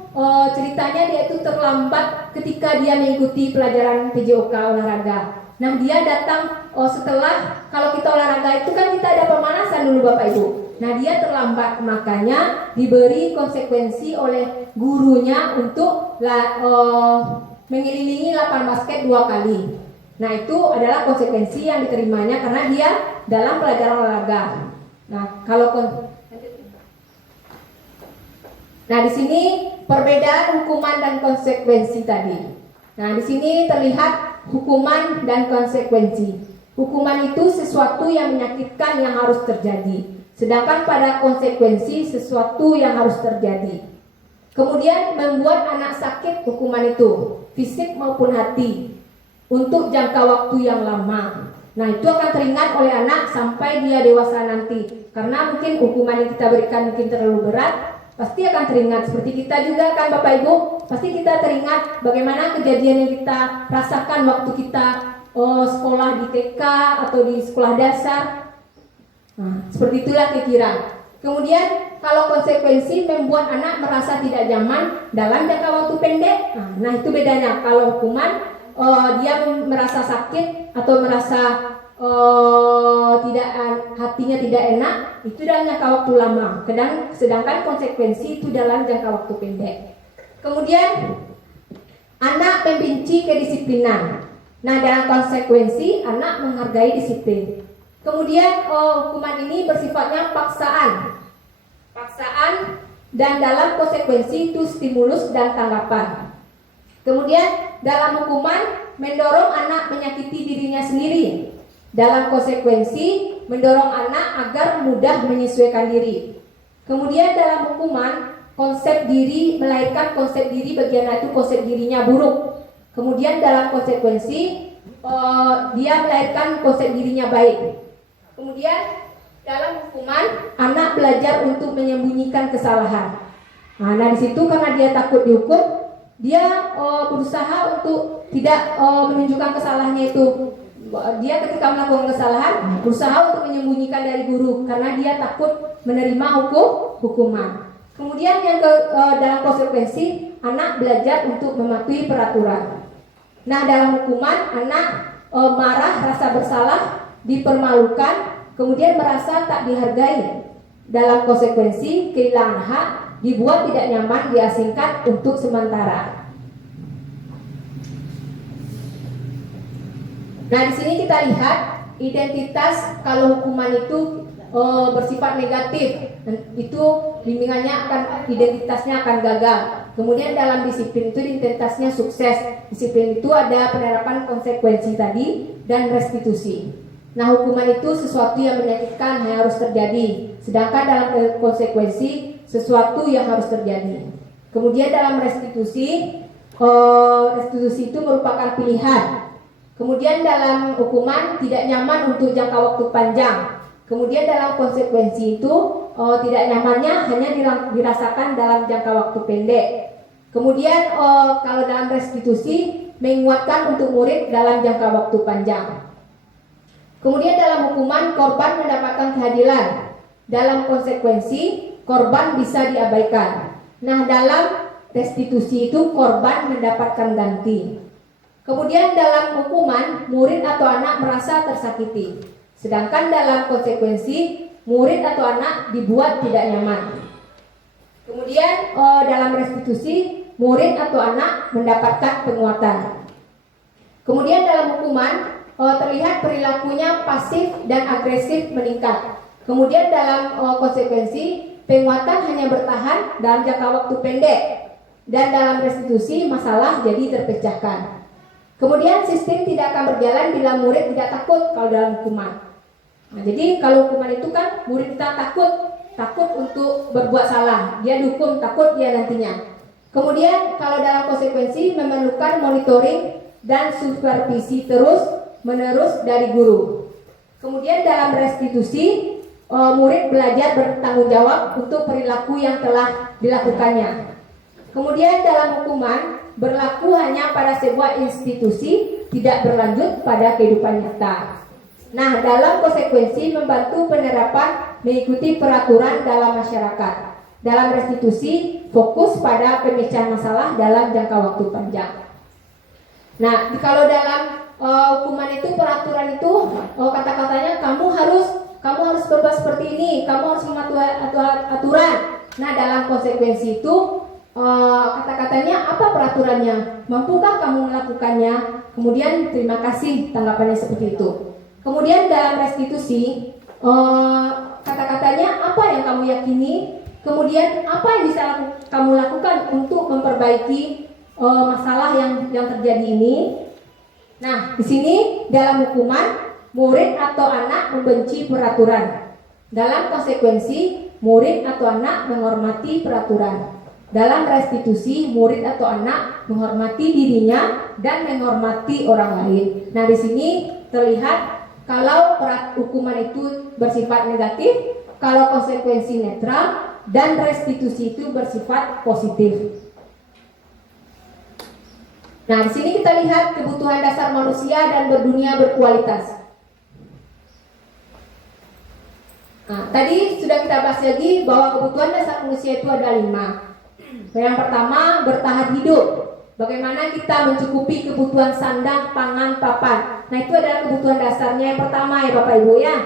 ceritanya dia itu terlambat ketika dia mengikuti pelajaran PJOK olahraga. Nah, dia datang setelah, kalau kita olahraga itu kan kita ada pemanasan dulu Bapak Ibu. Nah, dia terlambat, makanya diberi konsekuensi oleh gurunya untuk mengelilingi lapangan basket 2 kali. Nah, itu adalah konsekuensi yang diterimanya karena dia dalam pelajaran olahraga. Nah, di sini perbedaan hukuman dan konsekuensi tadi. Nah, di sini terlihat hukuman dan konsekuensi. Hukuman itu sesuatu yang menyakitkan yang harus terjadi, sedangkan pada konsekuensi sesuatu yang harus terjadi. Kemudian membuat anak sakit hukuman itu, fisik maupun hati, untuk jangka waktu yang lama. Nah, itu akan teringat oleh anak sampai dia dewasa nanti. Karena mungkin hukuman yang kita berikan mungkin terlalu berat, pasti akan teringat. Seperti kita juga kan Bapak Ibu, pasti kita teringat bagaimana kejadian yang kita rasakan waktu kita sekolah di TK atau di sekolah dasar. Nah, seperti itulah kira-kira. Kemudian kalau konsekuensi membuat anak merasa tidak nyaman dalam jangka waktu pendek. Nah, itu bedanya. Kalau hukuman dia merasa sakit atau merasa hatinya tidak enak, itu dalam jangka waktu lama. Sedangkan konsekuensi itu dalam jangka waktu pendek. Kemudian anak membenci kedisiplinan. Nah, dalam konsekuensi anak menghargai disiplin. Kemudian hukuman ini bersifatnya paksaan dan dalam konsekuensi itu stimulus dan tanggapan. Kemudian dalam hukuman mendorong anak menyakiti dirinya sendiri. Dalam konsekuensi mendorong anak agar mudah menyesuaikan diri. Kemudian dalam hukuman konsep diri melahirkan konsep diri bagi anak itu konsep dirinya buruk. Kemudian dalam konsekuensi dia melahirkan konsep dirinya baik. Kemudian dalam hukuman anak belajar untuk menyembunyikan kesalahan. Nah, di situ karena dia takut dihukum, dia berusaha untuk tidak menunjukkan kesalahannya itu. Dia ketika melakukan kesalahan berusaha untuk menyembunyikan dari guru karena dia takut menerima hukuman. Kemudian yang dalam konsekuensi anak belajar untuk mematuhi peraturan. Nah, dalam hukuman anak marah, rasa bersalah, dipermalukan, kemudian merasa tak dihargai. Dalam konsekuensi kehilangan hak, dibuat tidak nyaman, diasingkan untuk sementara. Nah, di sini kita lihat identitas kalau hukuman itu bersifat negatif, itu bimbingannya identitasnya akan gagal. Kemudian dalam disiplin itu identitasnya sukses. Disiplin itu ada penerapan konsekuensi tadi dan restitusi. Nah, hukuman itu sesuatu yang menyakitkan yang harus terjadi, sedangkan dalam konsekuensi sesuatu yang harus terjadi. Kemudian dalam restitusi itu merupakan pilihan. Kemudian dalam hukuman tidak nyaman untuk jangka waktu panjang. Kemudian dalam konsekuensi itu tidak nyamannya hanya dirasakan dalam jangka waktu pendek. Kemudian kalau dalam restitusi menguatkan untuk murid dalam jangka waktu panjang. Kemudian dalam hukuman korban mendapatkan keadilan. Dalam konsekuensi korban bisa diabaikan. Nah, dalam restitusi itu korban mendapatkan ganti. Kemudian dalam hukuman murid atau anak merasa tersakiti. Sedangkan dalam konsekuensi murid atau anak dibuat tidak nyaman. Kemudian dalam restitusi murid atau anak mendapatkan penguatan. Kemudian dalam hukuman terlihat perilakunya pasif dan agresif meningkat. Kemudian dalam konsekuensi penguatan hanya bertahan dalam jangka waktu pendek, dan dalam restitusi masalah jadi terpecahkan. Kemudian sistem tidak akan berjalan bila murid tidak takut kalau dalam hukuman. Nah, jadi kalau hukuman itu kan murid kita takut untuk berbuat salah, dia dihukum, takut dia nantinya. Kemudian kalau dalam konsekuensi memerlukan monitoring dan supervisi terus menerus dari guru. Kemudian dalam restitusi murid belajar bertanggung jawab untuk perilaku yang telah dilakukannya. Kemudian dalam hukuman berlaku hanya pada sebuah institusi, tidak berlanjut pada kehidupan nyata. Nah, dalam konsekuensi membantu penerapan mengikuti peraturan dalam masyarakat. Dalam restitusi fokus pada pemecahan masalah dalam jangka waktu panjang. Nah, kalau dalam hukuman itu, peraturan itu kata-katanya kamu harus berbuat seperti ini, kamu harus mematuhi aturan. Nah, dalam konsekuensi itu kata-katanya apa peraturannya, mampukah kamu melakukannya? Kemudian terima kasih, tanggapannya seperti itu. Kemudian dalam restitusi kata-katanya apa yang kamu yakini, kemudian apa yang bisa kamu lakukan untuk memperbaiki masalah yang terjadi ini. Nah, di sini dalam hukuman murid atau anak membenci peraturan. Dalam konsekuensi murid atau anak menghormati peraturan. Dalam restitusi murid atau anak menghormati dirinya dan menghormati orang lain. Nah, di sini terlihat kalau hukuman itu bersifat negatif, kalau konsekuensi netral, dan restitusi itu bersifat positif. Nah, di sini kita lihat kebutuhan dasar manusia dan berdunia berkualitas. Nah, tadi sudah kita bahas lagi bahwa kebutuhan dasar manusia itu ada 5. Yang pertama, bertahan hidup. Bagaimana kita mencukupi kebutuhan sandang, pangan, papan. Nah, itu adalah kebutuhan dasarnya yang pertama ya Bapak Ibu ya.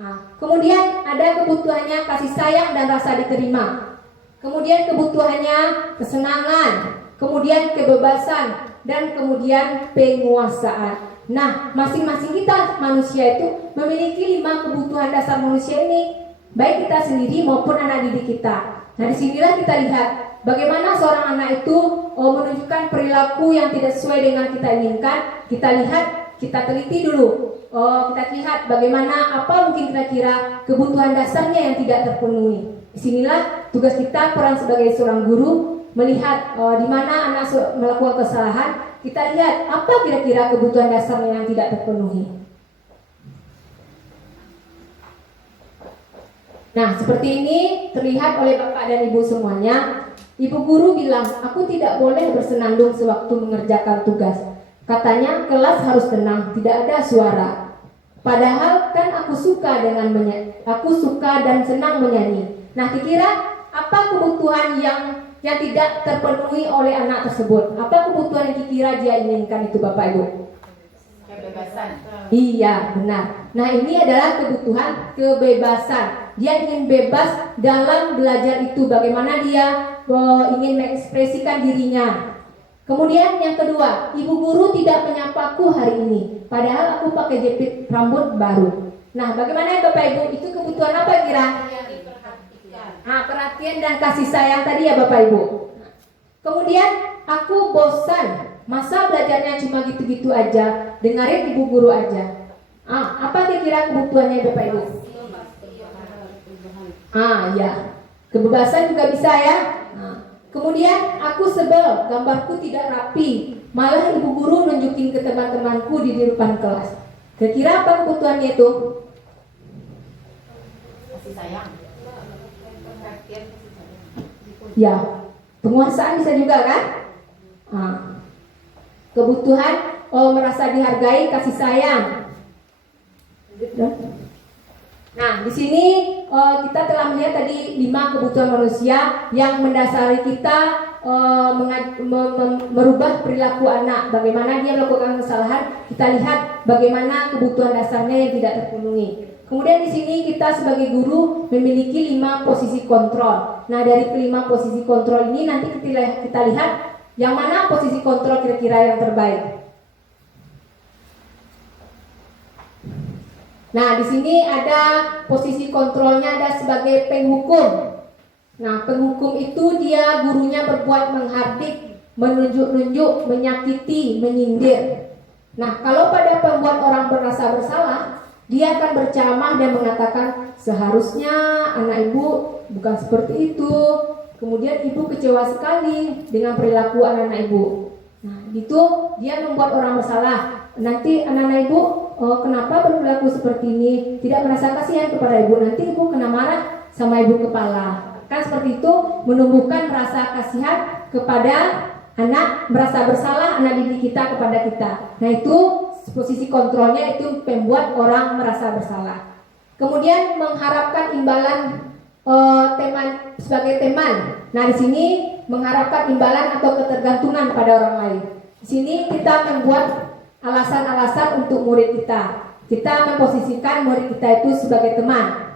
Nah, kemudian ada kebutuhannya kasih sayang dan rasa diterima. Kemudian kebutuhannya kesenangan, kemudian kebebasan, dan kemudian penguasaan. Nah, masing-masing kita manusia itu memiliki 5 kebutuhan dasar manusia ini, baik kita sendiri maupun anak didik kita. Nah, disinilah kita lihat bagaimana seorang anak itu menunjukkan perilaku yang tidak sesuai dengan kita inginkan. Kita lihat, kita teliti dulu. Kita lihat bagaimana, apa mungkin kira-kira kebutuhan dasarnya yang tidak terpenuhi. Disinilah tugas kita, peran sebagai seorang guru, melihat di mana anak melakukan kesalahan. Kita lihat apa kira-kira kebutuhan dasarnya yang tidak terpenuhi. Nah, seperti ini terlihat oleh Bapak dan Ibu semuanya. Ibu guru bilang, aku tidak boleh bersenandung sewaktu mengerjakan tugas. Katanya kelas harus tenang, tidak ada suara. Padahal kan aku suka dan senang menyanyi. Nah, kira-kira apa kebutuhan yang tidak terpenuhi oleh anak tersebut? Apa kebutuhan yang kira dia inginkan itu Bapak Ibu? Kebebasan. Iya, benar. Nah, ini adalah kebutuhan kebebasan. Dia ingin bebas dalam belajar itu. Bagaimana dia ingin mengekspresikan dirinya. Kemudian yang kedua, ibu guru tidak menyapaku hari ini, padahal aku pakai jepit rambut baru. Nah, bagaimana ya Bapak Ibu? Itu kebutuhan apa kira? Perhatian dan kasih sayang tadi ya Bapak Ibu. Kemudian aku bosan, masa belajarnya cuma gitu-gitu aja, dengerin ibu guru aja. Apa kira-kira kebutuhannya Bapak Ibu? Ya, kebebasan juga bisa ya. Kemudian aku sebel, gambarku tidak rapi, malah ibu guru nunjukin ke teman-temanku di depan kelas. Kira-kira apa kebutuhannya itu? Kasih sayang. Ya, Penguasaan bisa juga kan? Nah, kebutuhan merasa dihargai, kasih sayang. Nah, di sini kita telah melihat tadi 5 kebutuhan manusia yang mendasari kita merubah perilaku anak. Bagaimana dia melakukan kesalahan, kita lihat bagaimana kebutuhan dasarnya yang tidak terpenuhi. Kemudian di sini kita sebagai guru memiliki 5 posisi kontrol. Nah, dari kelima posisi kontrol ini nanti kita lihat yang mana posisi kontrol kira-kira yang terbaik. Nah, di sini ada posisi kontrolnya ada sebagai penghukum. Nah, penghukum itu dia gurunya berbuat menghardik, menunjuk-nunjuk, menyakiti, menyindir. Nah, kalau pada pembuat orang merasa bersalah, dia akan berceramah dan mengatakan seharusnya anak ibu bukan seperti itu. Kemudian ibu kecewa sekali dengan perilaku anak-anak ibu. Nah, itu dia membuat orang bersalah. Nanti anak-anak ibu kenapa berperilaku seperti ini? Tidak merasa kasihan kepada ibu. Nanti ibu kena marah sama ibu kepala. Kan seperti itu menumbuhkan rasa kasihan kepada anak, merasa bersalah anak didik kita kepada kita. Nah, itu posisi kontrolnya itu membuat orang merasa bersalah. Kemudian mengharapkan imbalan teman sebagai teman. Nah, di sini mengharapkan imbalan atau ketergantungan pada orang lain. Di sini kita membuat alasan-alasan untuk murid kita. Kita memposisikan murid kita itu sebagai teman.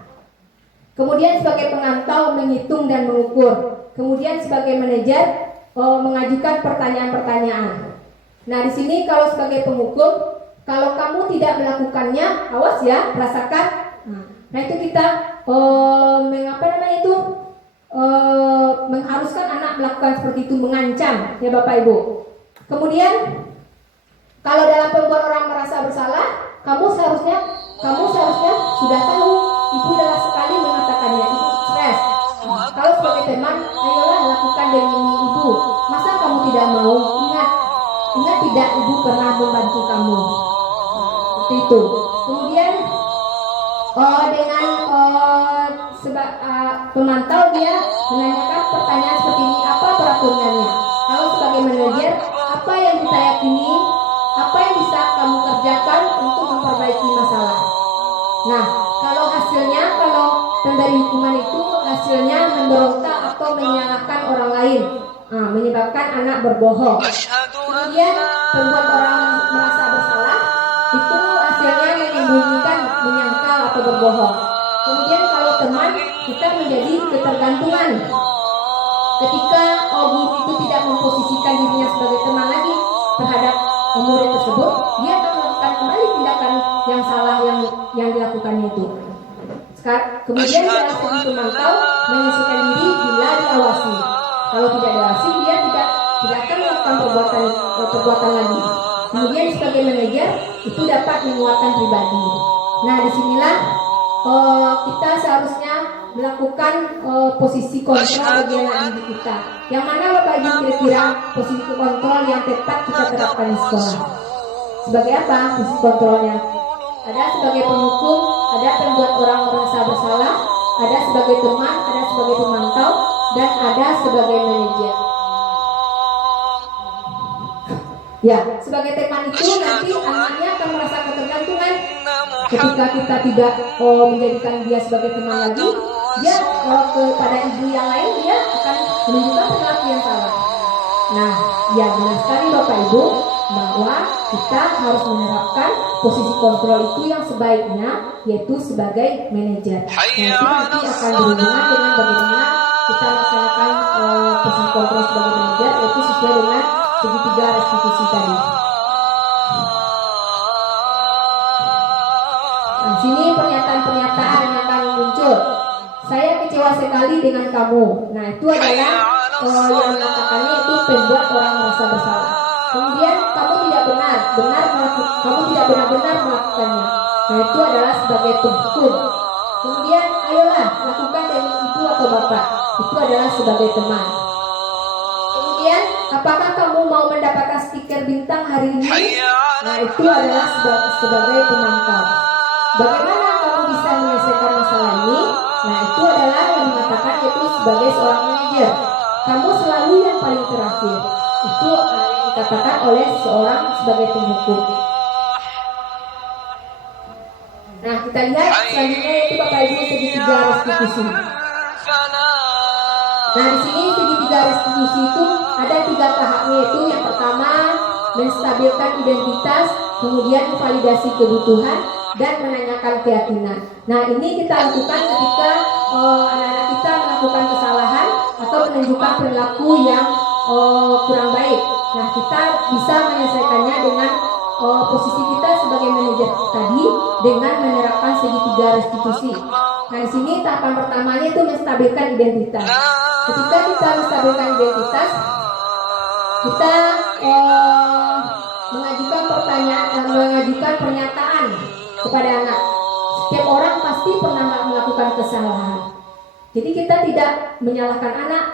Kemudian sebagai pengantau menghitung dan mengukur. Kemudian sebagai manajer mengajukan pertanyaan-pertanyaan. Nah, di sini kalau sebagai penghukum, kalau kamu tidak melakukannya, awas ya, rasakan. Nah, itu kita mengharuskan anak melakukan seperti itu, mengancam ya Bapak Ibu. Kemudian kalau dalam pembuat orang merasa bersalah, kamu seharusnya sudah tahu. Ibu dalam sekali mengatakannya, ibu stres. Kalau sebagai teman, ayolah lakukan demi ibu. Masa kamu tidak mau? Ingat tidak ibu pernah membantu kamu. Seperti itu. Kemudian dengan pemantau dia menanyakan pertanyaan seperti ini, apa peraturannya? Kalau sebagai manajer, apa yang kita yakini? Apa yang bisa kamu kerjakan untuk memperbaiki masalah? Nah, kalau pemberi hukuman itu hasilnya memberontak atau menyalahkan orang lain, menyebabkan anak berbohong. Kemudian pembuat orang merasa bersalah, itu hasilnya menyembunyikan, menyangkal atau berbohong. Kemudian kalau teman, kita menjadi ketergantungan. Ketika guru itu tidak memposisikan dirinya sebagai teman lagi terhadap murid tersebut, dia akan melakukan kembali tindakan yang salah yang dilakukannya itu. Kemudian dalam segi pemantau menyesuaikan diri bila diawasi. Kalau tidak diawasi, dia tidak akan melakukan perbuatan lagi. Kemudian sebagai manajer itu dapat menguatkan pribadi. Nah, disinilah kita seharusnya melakukan posisi kontrol bagi anak didik kita. Yang mana Bapak Ibu kira-kira posisi kontrol yang tepat kita terapkan di sekolah? Sebagai apa posisi kontrolnya? Ada sebagai penghukum, ada pembuat orang merasa bersalah, ada sebagai teman, ada sebagai pemantau, dan ada sebagai manajer. Ya, sebagai teman itu nanti anaknya akan merasa ketergantungan. Ketika kita tidak menjadikan dia sebagai teman lagi, dia kepada ibu yang lain dia akan menunjukkan perilaku yang salah. Nah, ya benar sekali Bapak Ibu bahwa kita harus menerapkan posisi kontrol itu yang sebaiknya yaitu sebagai manajer. Nanti akan berhubungan dengan bagaimana kita melaksanakan posisi kontrol sebagai manajer yaitu sesuai dengan segitiga restitusi tadi. Nah, sini pernyataan-pernyataan yang akan muncul. Saya kecewa sekali dengan kamu. Nah, itu adalah yang mengatakannya itu membuat orang merasa bersalah. Kemudian kamu tidak kamu tidak benar-benar melakukannya. Nah, itu adalah sebagai penghukum. Kemudian ayolah lakukan demi ibu atau bapak. Itu adalah sebagai teman. Kemudian apakah kamu mau mendapatkan stiker bintang hari ini? Nah, itu adalah sebagai pemantau. Bagaimana kamu bisa menyelesaikan masalah ini? Nah, itu adalah yang mengatakan yaitu sebagai seorang manajer. kamu selalu yang paling terakhir. Itu yang dikatakan oleh seorang sebagai penghukum. Nah, kita lihat selanjutnya itu Bapak Ibu segitiga restitusi. Nah, di sini segitiga restitusi itu ada 3 tahapnya, yaitu yang pertama menstabilkan identitas, kemudian validasi kebutuhan, dan menanyakan keyakinan. Nah, ini kita lakukan ketika anak-anak kita melakukan kesalahan atau menunjukkan perilaku yang kurang baik. Nah, kita bisa menyelesaikannya dengan posisi kita sebagai manajer tadi dengan menerapkan segitiga restitusi. Nah, di sini tahapan pertamanya itu menstabilkan identitas. Ketika kita menstabilkan identitas, kita mengajukan pernyataan kepada anak. Setiap orang pasti pernah melakukan kesalahan. Jadi kita tidak menyalahkan anak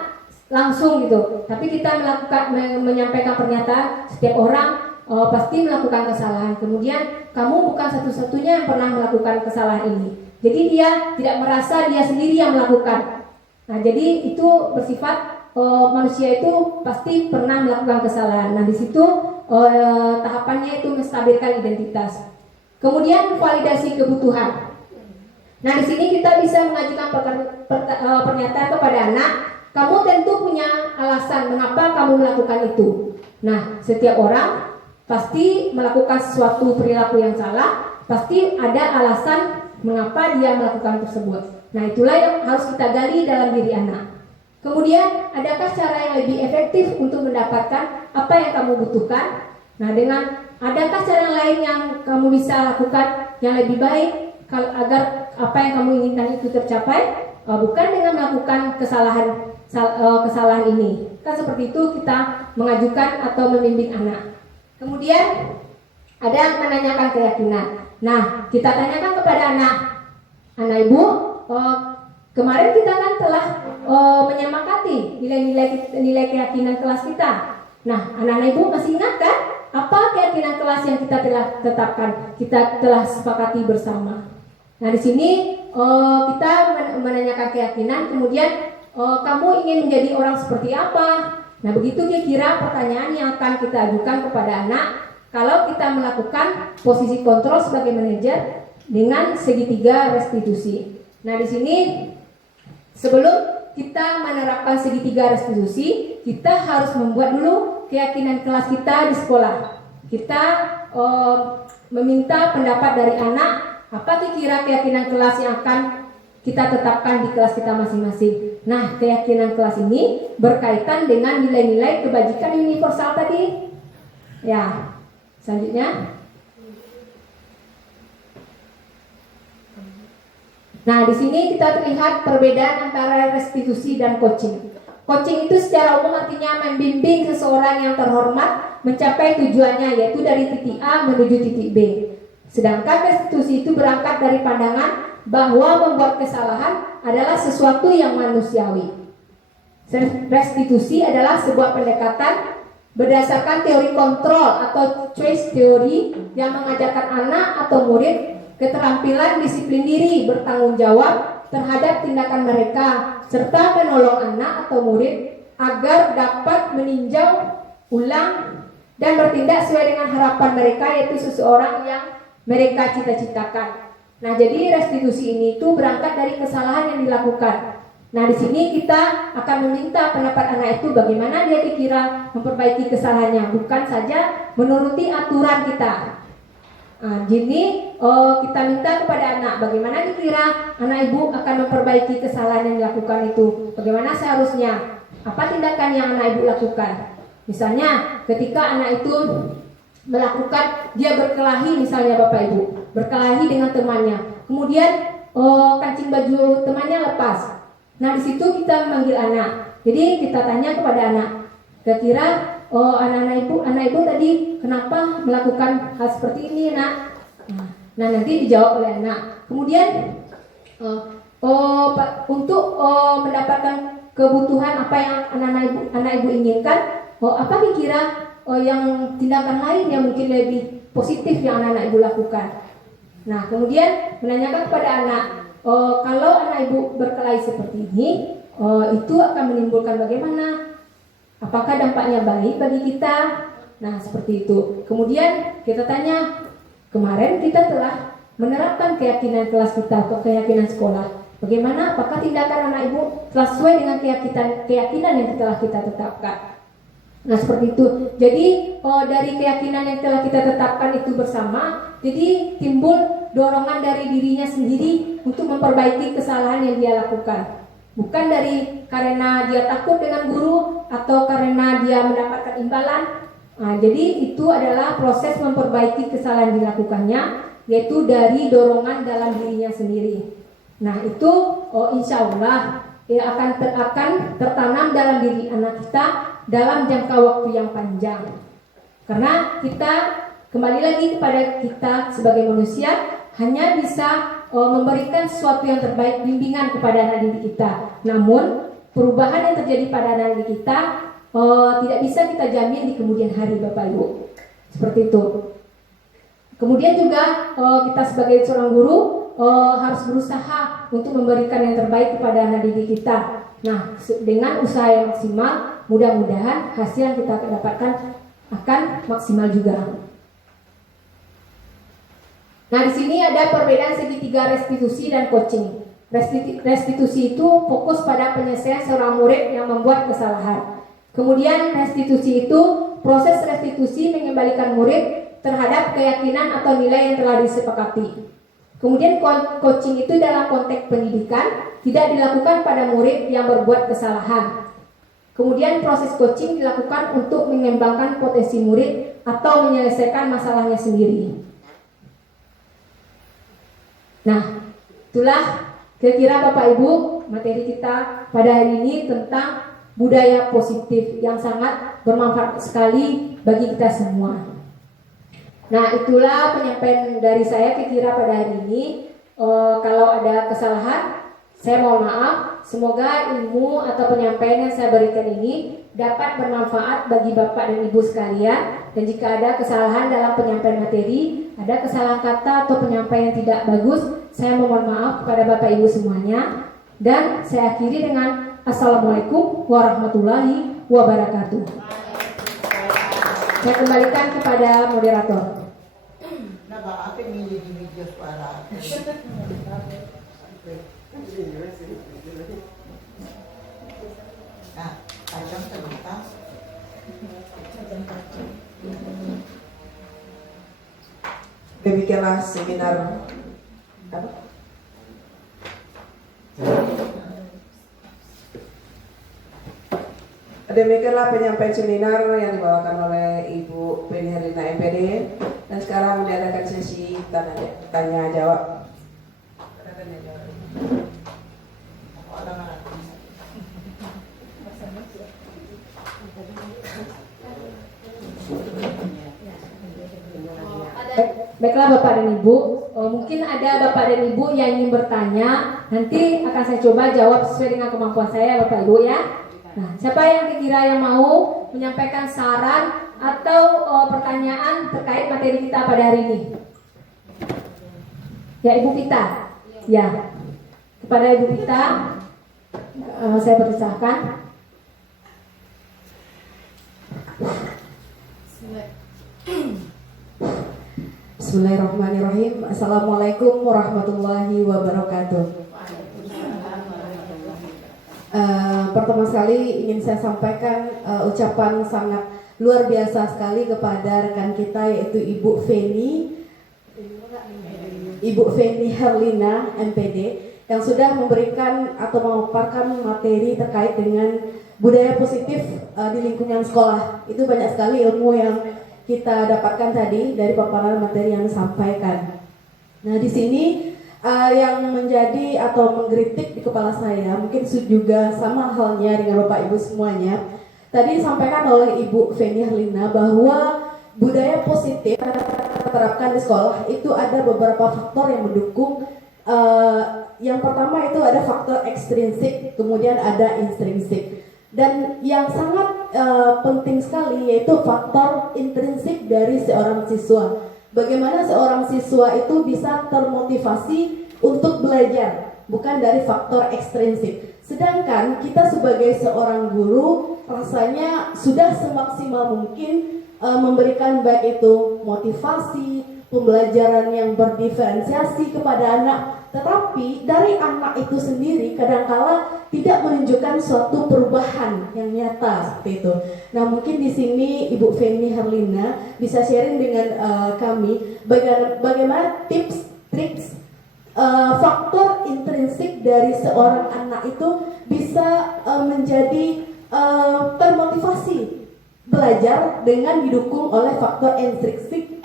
langsung gitu, tapi kita menyampaikan pernyataan setiap orang pasti melakukan kesalahan. Kemudian kamu bukan satu-satunya yang pernah melakukan kesalahan ini. Jadi dia tidak merasa dia sendiri yang melakukan. Nah, jadi itu bersifat manusia itu pasti pernah melakukan kesalahan. Nah, di situ tahapannya itu menstabilkan identitas. Kemudian validasi kebutuhan. Nah, di sini kita bisa mengajukan pernyataan kepada anak. Kamu tentu punya alasan mengapa kamu melakukan itu. Nah, setiap orang pasti melakukan sesuatu perilaku yang salah, pasti ada alasan mengapa dia melakukan tersebut. Nah, itulah yang harus kita gali dalam diri anak. Kemudian, adakah cara yang lebih efektif untuk mendapatkan apa yang kamu butuhkan? Nah, adakah cara lain yang kamu bisa lakukan yang lebih baik agar apa yang kamu inginkan itu tercapai? Bukan dengan melakukan kesalahan ini. Kan seperti itu kita mengajukan atau membimbing anak. Kemudian ada yang menanyakan keyakinan. Nah, kita tanyakan kepada anak ibu, kemarin kita kan telah menyemakati nilai keyakinan kelas kita. Nah, anak ibu masih ingat kan apa keyakinan kelas yang kita telah tetapkan, kita telah sepakati bersama. Nah, di sini kita menanyakan keyakinan, kemudian kamu ingin menjadi orang seperti apa? Nah, begitu kira-kira pertanyaan yang akan kita ajukan kepada anak kalau kita melakukan posisi kontrol sebagai manajer dengan segitiga restitusi. Nah, di sini sebelum kita menerapkan segitiga restitusi, kita harus membuat dulu keyakinan kelas kita di sekolah. Kita meminta pendapat dari anak, apa kira-kira keyakinan kelas yang akan kita tetapkan di kelas kita masing-masing. Nah, keyakinan kelas ini berkaitan dengan nilai-nilai kebajikan universal tadi. Ya, selanjutnya. Nah, di sini kita terlihat perbedaan antara restitusi dan coaching. Coaching itu secara umum artinya membimbing seseorang yang terhormat mencapai tujuannya, yaitu dari titik A menuju titik B. Sedangkan restitusi itu berangkat dari pandangan bahwa membuat kesalahan adalah sesuatu yang manusiawi. Restitusi adalah sebuah pendekatan berdasarkan teori kontrol atau choice theory yang mengajarkan anak atau murid keterampilan disiplin diri, bertanggung jawab terhadap tindakan mereka, serta menolong anak atau murid agar dapat meninjau ulang dan bertindak sesuai dengan harapan mereka, yaitu seseorang yang mereka cita-citakan. Nah, jadi restitusi ini tuh berangkat dari kesalahan yang dilakukan. Nah, di sini kita akan meminta pendapat anak itu bagaimana dia kira memperbaiki kesalahannya, bukan saja menuruti aturan kita. Nah, jadi kita minta kepada anak bagaimana kira anak ibu akan memperbaiki kesalahan yang dilakukan itu. Bagaimana seharusnya, apa tindakan yang anak ibu lakukan. Misalnya ketika anak itu melakukan, dia berkelahi misalnya Bapak Ibu, berkelahi dengan temannya, kemudian kancing baju temannya lepas. Nah, di situ kita memanggil anak. Jadi kita tanya kepada anak, kira-kira anak ibu tadi kenapa melakukan hal seperti ini, nak? Nah, nanti dijawab oleh anak. Kemudian untuk mendapatkan kebutuhan apa yang anak ibu inginkan, apa kira-kira yang tindakan lain yang mungkin lebih positif yang anak ibu lakukan. Nah, kemudian menanyakan kepada anak, kalau anak ibu berkelahi seperti ini, itu akan menimbulkan bagaimana Apakah dampaknya baik bagi kita? Nah, seperti itu. Kemudian kita tanya, kemarin kita telah menerapkan keyakinan kelas kita atau keyakinan sekolah. Bagaimana? Apakah tindakan anak ibu telah sesuai dengan keyakinan yang telah kita tetapkan? Nah, seperti itu. Jadi dari keyakinan yang telah kita tetapkan itu bersama, jadi timbul dorongan dari dirinya sendiri untuk memperbaiki kesalahan yang dia lakukan. Bukan karena dia takut dengan guru atau karena dia mendapatkan imbalan. Nah, jadi itu adalah proses memperbaiki kesalahan yang dilakukannya, yaitu dari dorongan dalam dirinya sendiri. Nah, itu insya Allah akan tertanam dalam diri anak kita dalam jangka waktu yang panjang. Karena kita kembali lagi kepada kita sebagai manusia hanya bisa memberikan sesuatu yang terbaik, bimbingan kepada anak didik kita. Namun perubahan yang terjadi pada anak didik kita tidak bisa kita jamin di kemudian hari, Bapak Ibu. Seperti itu. Kemudian juga kita sebagai seorang guru harus berusaha untuk memberikan yang terbaik kepada anak didik kita. Nah, dengan usaha yang maksimal, mudah-mudahan hasil yang kita dapatkan akan maksimal juga. Nah, di sini ada perbedaan segitiga restitusi dan coaching. Restitusi itu fokus pada penyelesaian seorang murid yang membuat kesalahan. Kemudian restitusi itu proses restitusi mengembalikan murid terhadap keyakinan atau nilai yang telah disepakati. Kemudian coaching itu dalam konteks pendidikan tidak dilakukan pada murid yang berbuat kesalahan. Kemudian proses coaching dilakukan untuk mengembangkan potensi murid atau menyelesaikan masalahnya sendiri. Nah, itulah kira-kira Bapak Ibu materi kita pada hari ini tentang budaya positif yang sangat bermanfaat sekali bagi kita semua. Nah, itulah penyampaian dari saya kira-kira pada hari ini. Kalau ada kesalahan, saya mohon maaf. Semoga ilmu atau penyampaian yang saya berikan ini dapat bermanfaat bagi Bapak dan Ibu sekalian. Dan jika ada kesalahan dalam penyampaian materi, ada kesalahan kata atau penyampaian yang tidak bagus, saya mohon maaf kepada Bapak Ibu semuanya. Dan saya akhiri dengan Assalamualaikum warahmatullahi wabarakatuh. Saya kembalikan kepada moderator. Nah, apa milih di media suara? Nah, tajam sebentar. Demikianlah seminar apa? Demikianlah penyampaian seminar yang dibawakan oleh Ibu Penny Herlina MPD. Dan sekarang diadakan sesi tanya jawab. Baiklah Bapak dan Ibu, mungkin ada Bapak dan Ibu yang ingin bertanya. Nanti akan saya coba jawab sesuai dengan kemampuan saya Bapak Ibu ya. Nah, siapa yang kira yang mau menyampaikan saran atau pertanyaan terkait materi kita pada hari ini? Ya, Ibu Pita. Ya, kepada Ibu Pita saya persilahkan. Bismillahirrahmanirrahim. Assalamualaikum warahmatullahi wabarakatuh. Pertama sekali ingin saya sampaikan ucapan sangat luar biasa sekali kepada rekan kita yaitu Ibu Penny Herlina MPD yang sudah memberikan atau memaparkan materi terkait dengan budaya positif di lingkungan sekolah. Itu banyak sekali ilmu yang kita dapatkan tadi dari paparan materi yang disampaikan. Nah, di sini yang menjadi atau menggelitik di kepala saya mungkin juga sama halnya dengan Bapak Ibu semuanya. Tadi disampaikan oleh Ibu Penny Herlina bahwa budaya positif terapkan di sekolah itu ada beberapa faktor yang mendukung. Yang pertama itu ada faktor ekstrinsik, kemudian ada intrinsik. Dan yang sangat penting sekali yaitu faktor intrinsik dari seorang siswa. Bagaimana seorang siswa itu bisa termotivasi untuk belajar, bukan dari faktor ekstrinsik. Sedangkan kita sebagai seorang guru rasanya sudah semaksimal mungkin memberikan baik itu motivasi, pembelajaran yang berdiferensiasi kepada anak, tetapi dari anak itu sendiri kadangkala tidak menunjukkan suatu perubahan yang nyata seperti itu. Nah, mungkin di sini Ibu Feni Herlina bisa sharing dengan kami bagaimana tips, triks, faktor intrinsik dari seorang anak itu bisa menjadi termotivasi belajar dengan didukung oleh faktor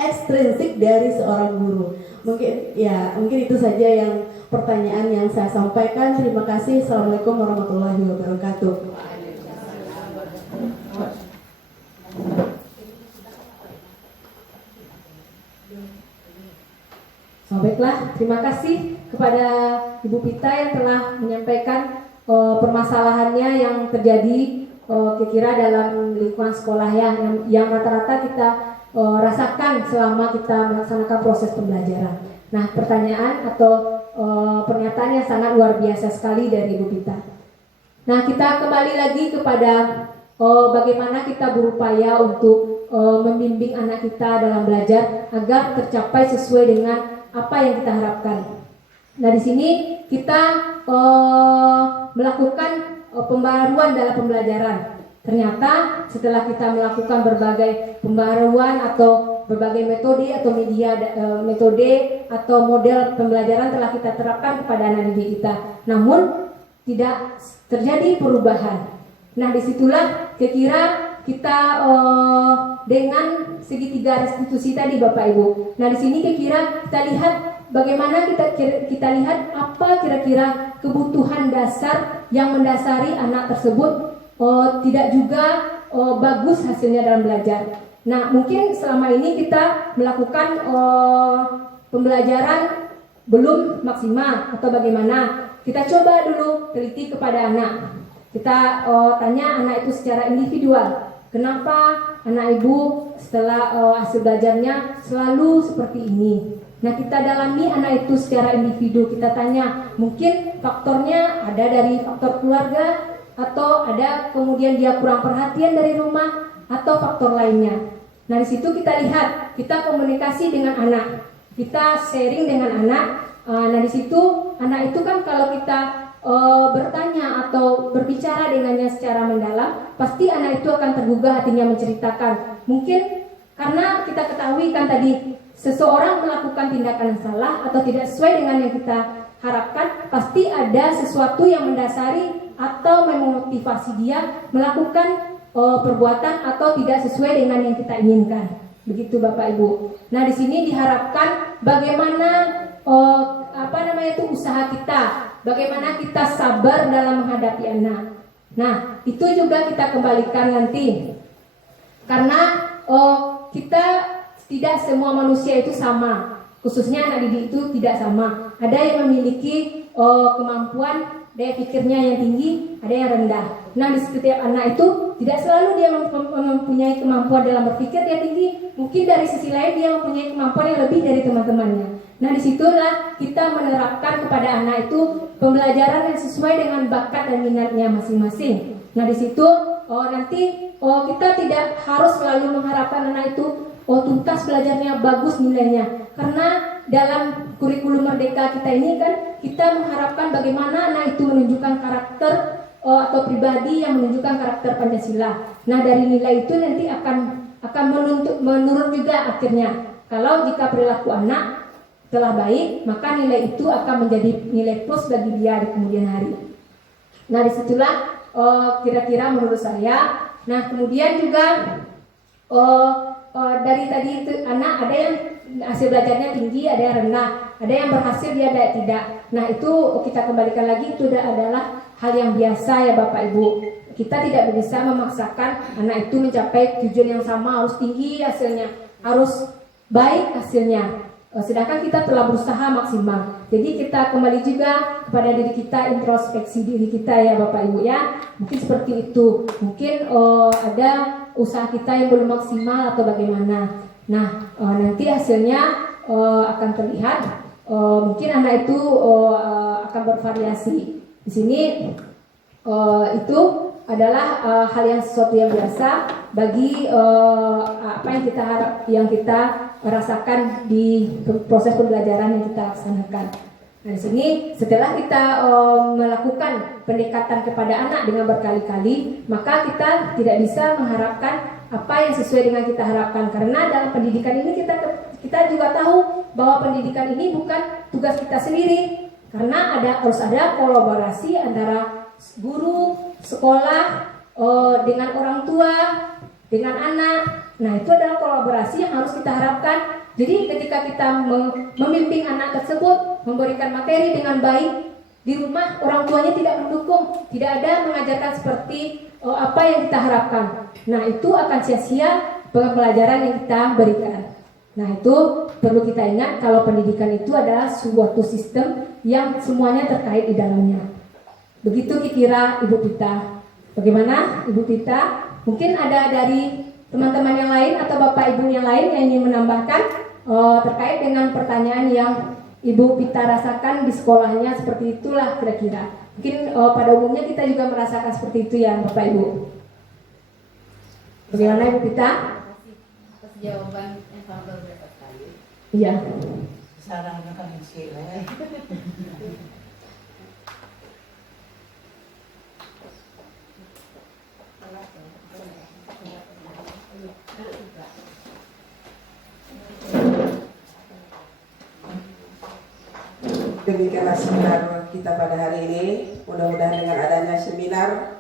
ekstrinsik dari seorang guru. Mungkin itu saja yang pertanyaan yang saya sampaikan. Terima kasih. Assalamualaikum warahmatullahi wabarakatuh. Baiklah, terima kasih kepada Ibu Pita yang telah menyampaikan permasalahannya yang terjadi kira-kira dalam lingkungan sekolah ya, yang rata-rata kita rasakan selama kita melaksanakan proses pembelajaran. Nah, pertanyaan atau pernyataan yang sangat luar biasa sekali dari Ibu Pita. Nah, kita kembali lagi kepada bagaimana kita berupaya untuk membimbing anak kita dalam belajar agar tercapai sesuai dengan apa yang kita harapkan. Nah, di sini kita melakukan pembaruan dalam pembelajaran. Ternyata setelah kita melakukan berbagai pembaruan atau berbagai metode atau metode atau model pembelajaran telah kita terapkan kepada anak didik kita, namun tidak terjadi perubahan. Nah, disitulah kira-kira kita dengan segitiga restitusi tadi Bapak Ibu. Nah, di sini kira-kira kita lihat bagaimana kita lihat apa kira-kira kebutuhan dasar yang mendasari anak tersebut tidak juga bagus hasilnya dalam belajar. Nah, mungkin selama ini kita melakukan pembelajaran belum maksimal atau bagaimana. Kita coba dulu teliti kepada anak. Kita tanya anak itu secara individual. Kenapa anak ibu setelah hasil belajarnya selalu seperti ini? Nah, kita dalami anak itu secara individu. Kita tanya, mungkin faktornya ada dari faktor keluarga, atau ada kemudian dia kurang perhatian dari rumah, atau faktor lainnya. Nah, di situ kita lihat, kita komunikasi dengan anak, kita sharing dengan anak. Nah, di situ anak itu kan kalau kita bertanya atau berbicara dengannya secara mendalam, pasti anak itu akan tergugah hatinya menceritakan. Mungkin karena kita ketahui kan tadi, seseorang melakukan tindakan yang salah atau tidak sesuai dengan yang kita harapkan, pasti ada sesuatu yang mendasari atau memotivasi dia melakukan perbuatan atau tidak sesuai dengan yang kita inginkan. Begitu Bapak Ibu. Nah, di sini diharapkan bagaimana usaha kita, bagaimana kita sabar dalam menghadapi anak. Nah, itu juga kita kembalikan nanti. Karena kita tidak semua manusia itu sama, khususnya anak didik itu tidak sama. Ada yang memiliki kemampuan daya pikirnya yang tinggi, ada yang rendah. Nah, di setiap anak itu tidak selalu dia mempunyai kemampuan dalam berpikir yang tinggi. Mungkin dari sisi lain dia mempunyai kemampuan yang lebih dari teman-temannya. Nah, disitulah kita menerapkan kepada anak itu pembelajaran yang sesuai dengan bakat dan minatnya masing-masing. Nah, di situ nanti kita tidak harus selalu mengharapkan anak itu tuntas belajarnya, bagus nilainya. Karena dalam kurikulum Merdeka kita ini kan kita mengharapkan bagaimana anak itu menunjukkan karakter atau pribadi yang menunjukkan karakter Pancasila. Nah, dari nilai itu nanti akan menurun juga akhirnya. Kalau jika perilaku anak telah baik, maka nilai itu akan menjadi nilai plus bagi dia di kemudian hari. Nah, disitulah kira-kira menurut saya. Nah, kemudian juga dari tadi itu anak ada yang hasil belajarnya tinggi, ada yang rendah, ada yang berhasil dia ada tidak. Nah, itu kita kembalikan lagi, itu adalah hal yang biasa ya Bapak Ibu. Kita tidak bisa memaksakan anak itu mencapai tujuan yang sama, harus tinggi hasilnya, harus baik hasilnya. Sedangkan kita telah berusaha maksimal. Jadi kita kembali juga kepada diri kita, introspeksi diri kita ya Bapak Ibu ya. Mungkin seperti itu. Mungkin ada usaha kita yang belum maksimal atau bagaimana. Nah, nanti hasilnya akan terlihat. Mungkin anak itu akan bervariasi. Di sini itu adalah hal yang sesuatu yang biasa bagi apa yang kita rasakan di proses pembelajaran yang kita laksanakan. Nah, di sini setelah kita melakukan pendekatan kepada anak dengan berkali-kali, maka kita tidak bisa mengharapkan apa yang sesuai dengan kita harapkan, karena dalam pendidikan ini kita juga tahu bahwa pendidikan ini bukan tugas kita sendiri, karena harus ada kolaborasi antara guru, sekolah, dengan orang tua, dengan anak. Nah, itu adalah kolaborasi yang harus kita harapkan. Jadi ketika kita membimbing anak tersebut, memberikan materi dengan baik, di rumah orang tuanya tidak mendukung, tidak ada mengajarkan seperti apa yang kita harapkan. Nah, itu akan sia-sia pembelajaran yang kita berikan. Nah, itu perlu kita ingat kalau pendidikan itu adalah suatu sistem yang semuanya terkait di dalamnya. Begitu kira Ibu Pita. Bagaimana Ibu Pita? Mungkin ada dari teman-teman yang lain atau Bapak Ibu yang lain yang ingin menambahkan terkait dengan pertanyaan yang Ibu Pita rasakan di sekolahnya, seperti itulah kira-kira. Mungkin pada umumnya kita juga merasakan seperti itu ya Bapak Ibu. Bagaimana Ibu Pita? Atas jawaban yang sangat luar biasa sekali. Iya. Sarangnya kan sila. Demikianlah seminar kita pada hari ini. Mudah-mudahan dengan adanya seminar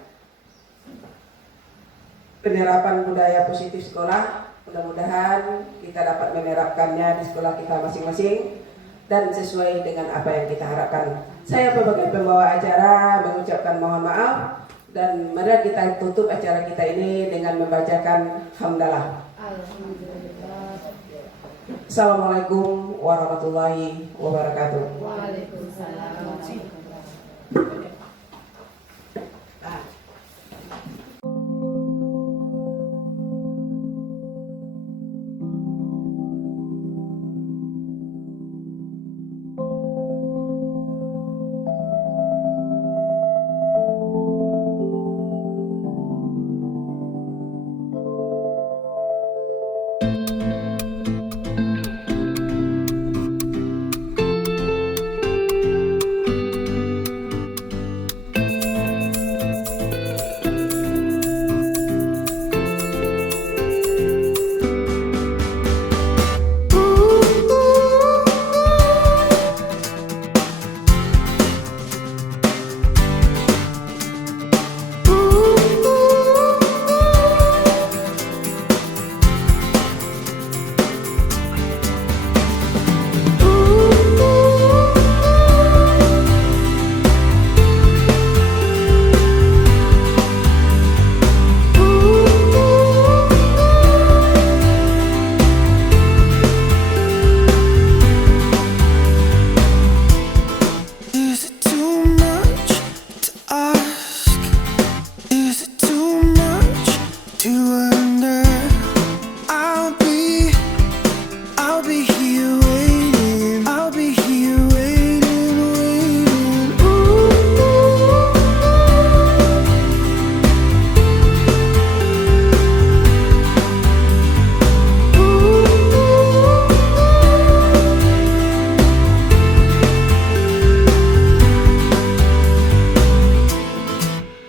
penerapan budaya positif sekolah, mudah-mudahan kita dapat menerapkannya di sekolah kita masing-masing dan sesuai dengan apa yang kita harapkan. Saya sebagai pembawa acara mengucapkan mohon maaf, dan mari kita tutup acara kita ini dengan membacakan hamdalah. Assalamualaikum warahmatullahi wabarakatuh. Waalaikumsalam.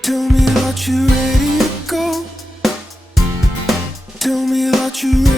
Tell me that you're ready to go. Tell me that you're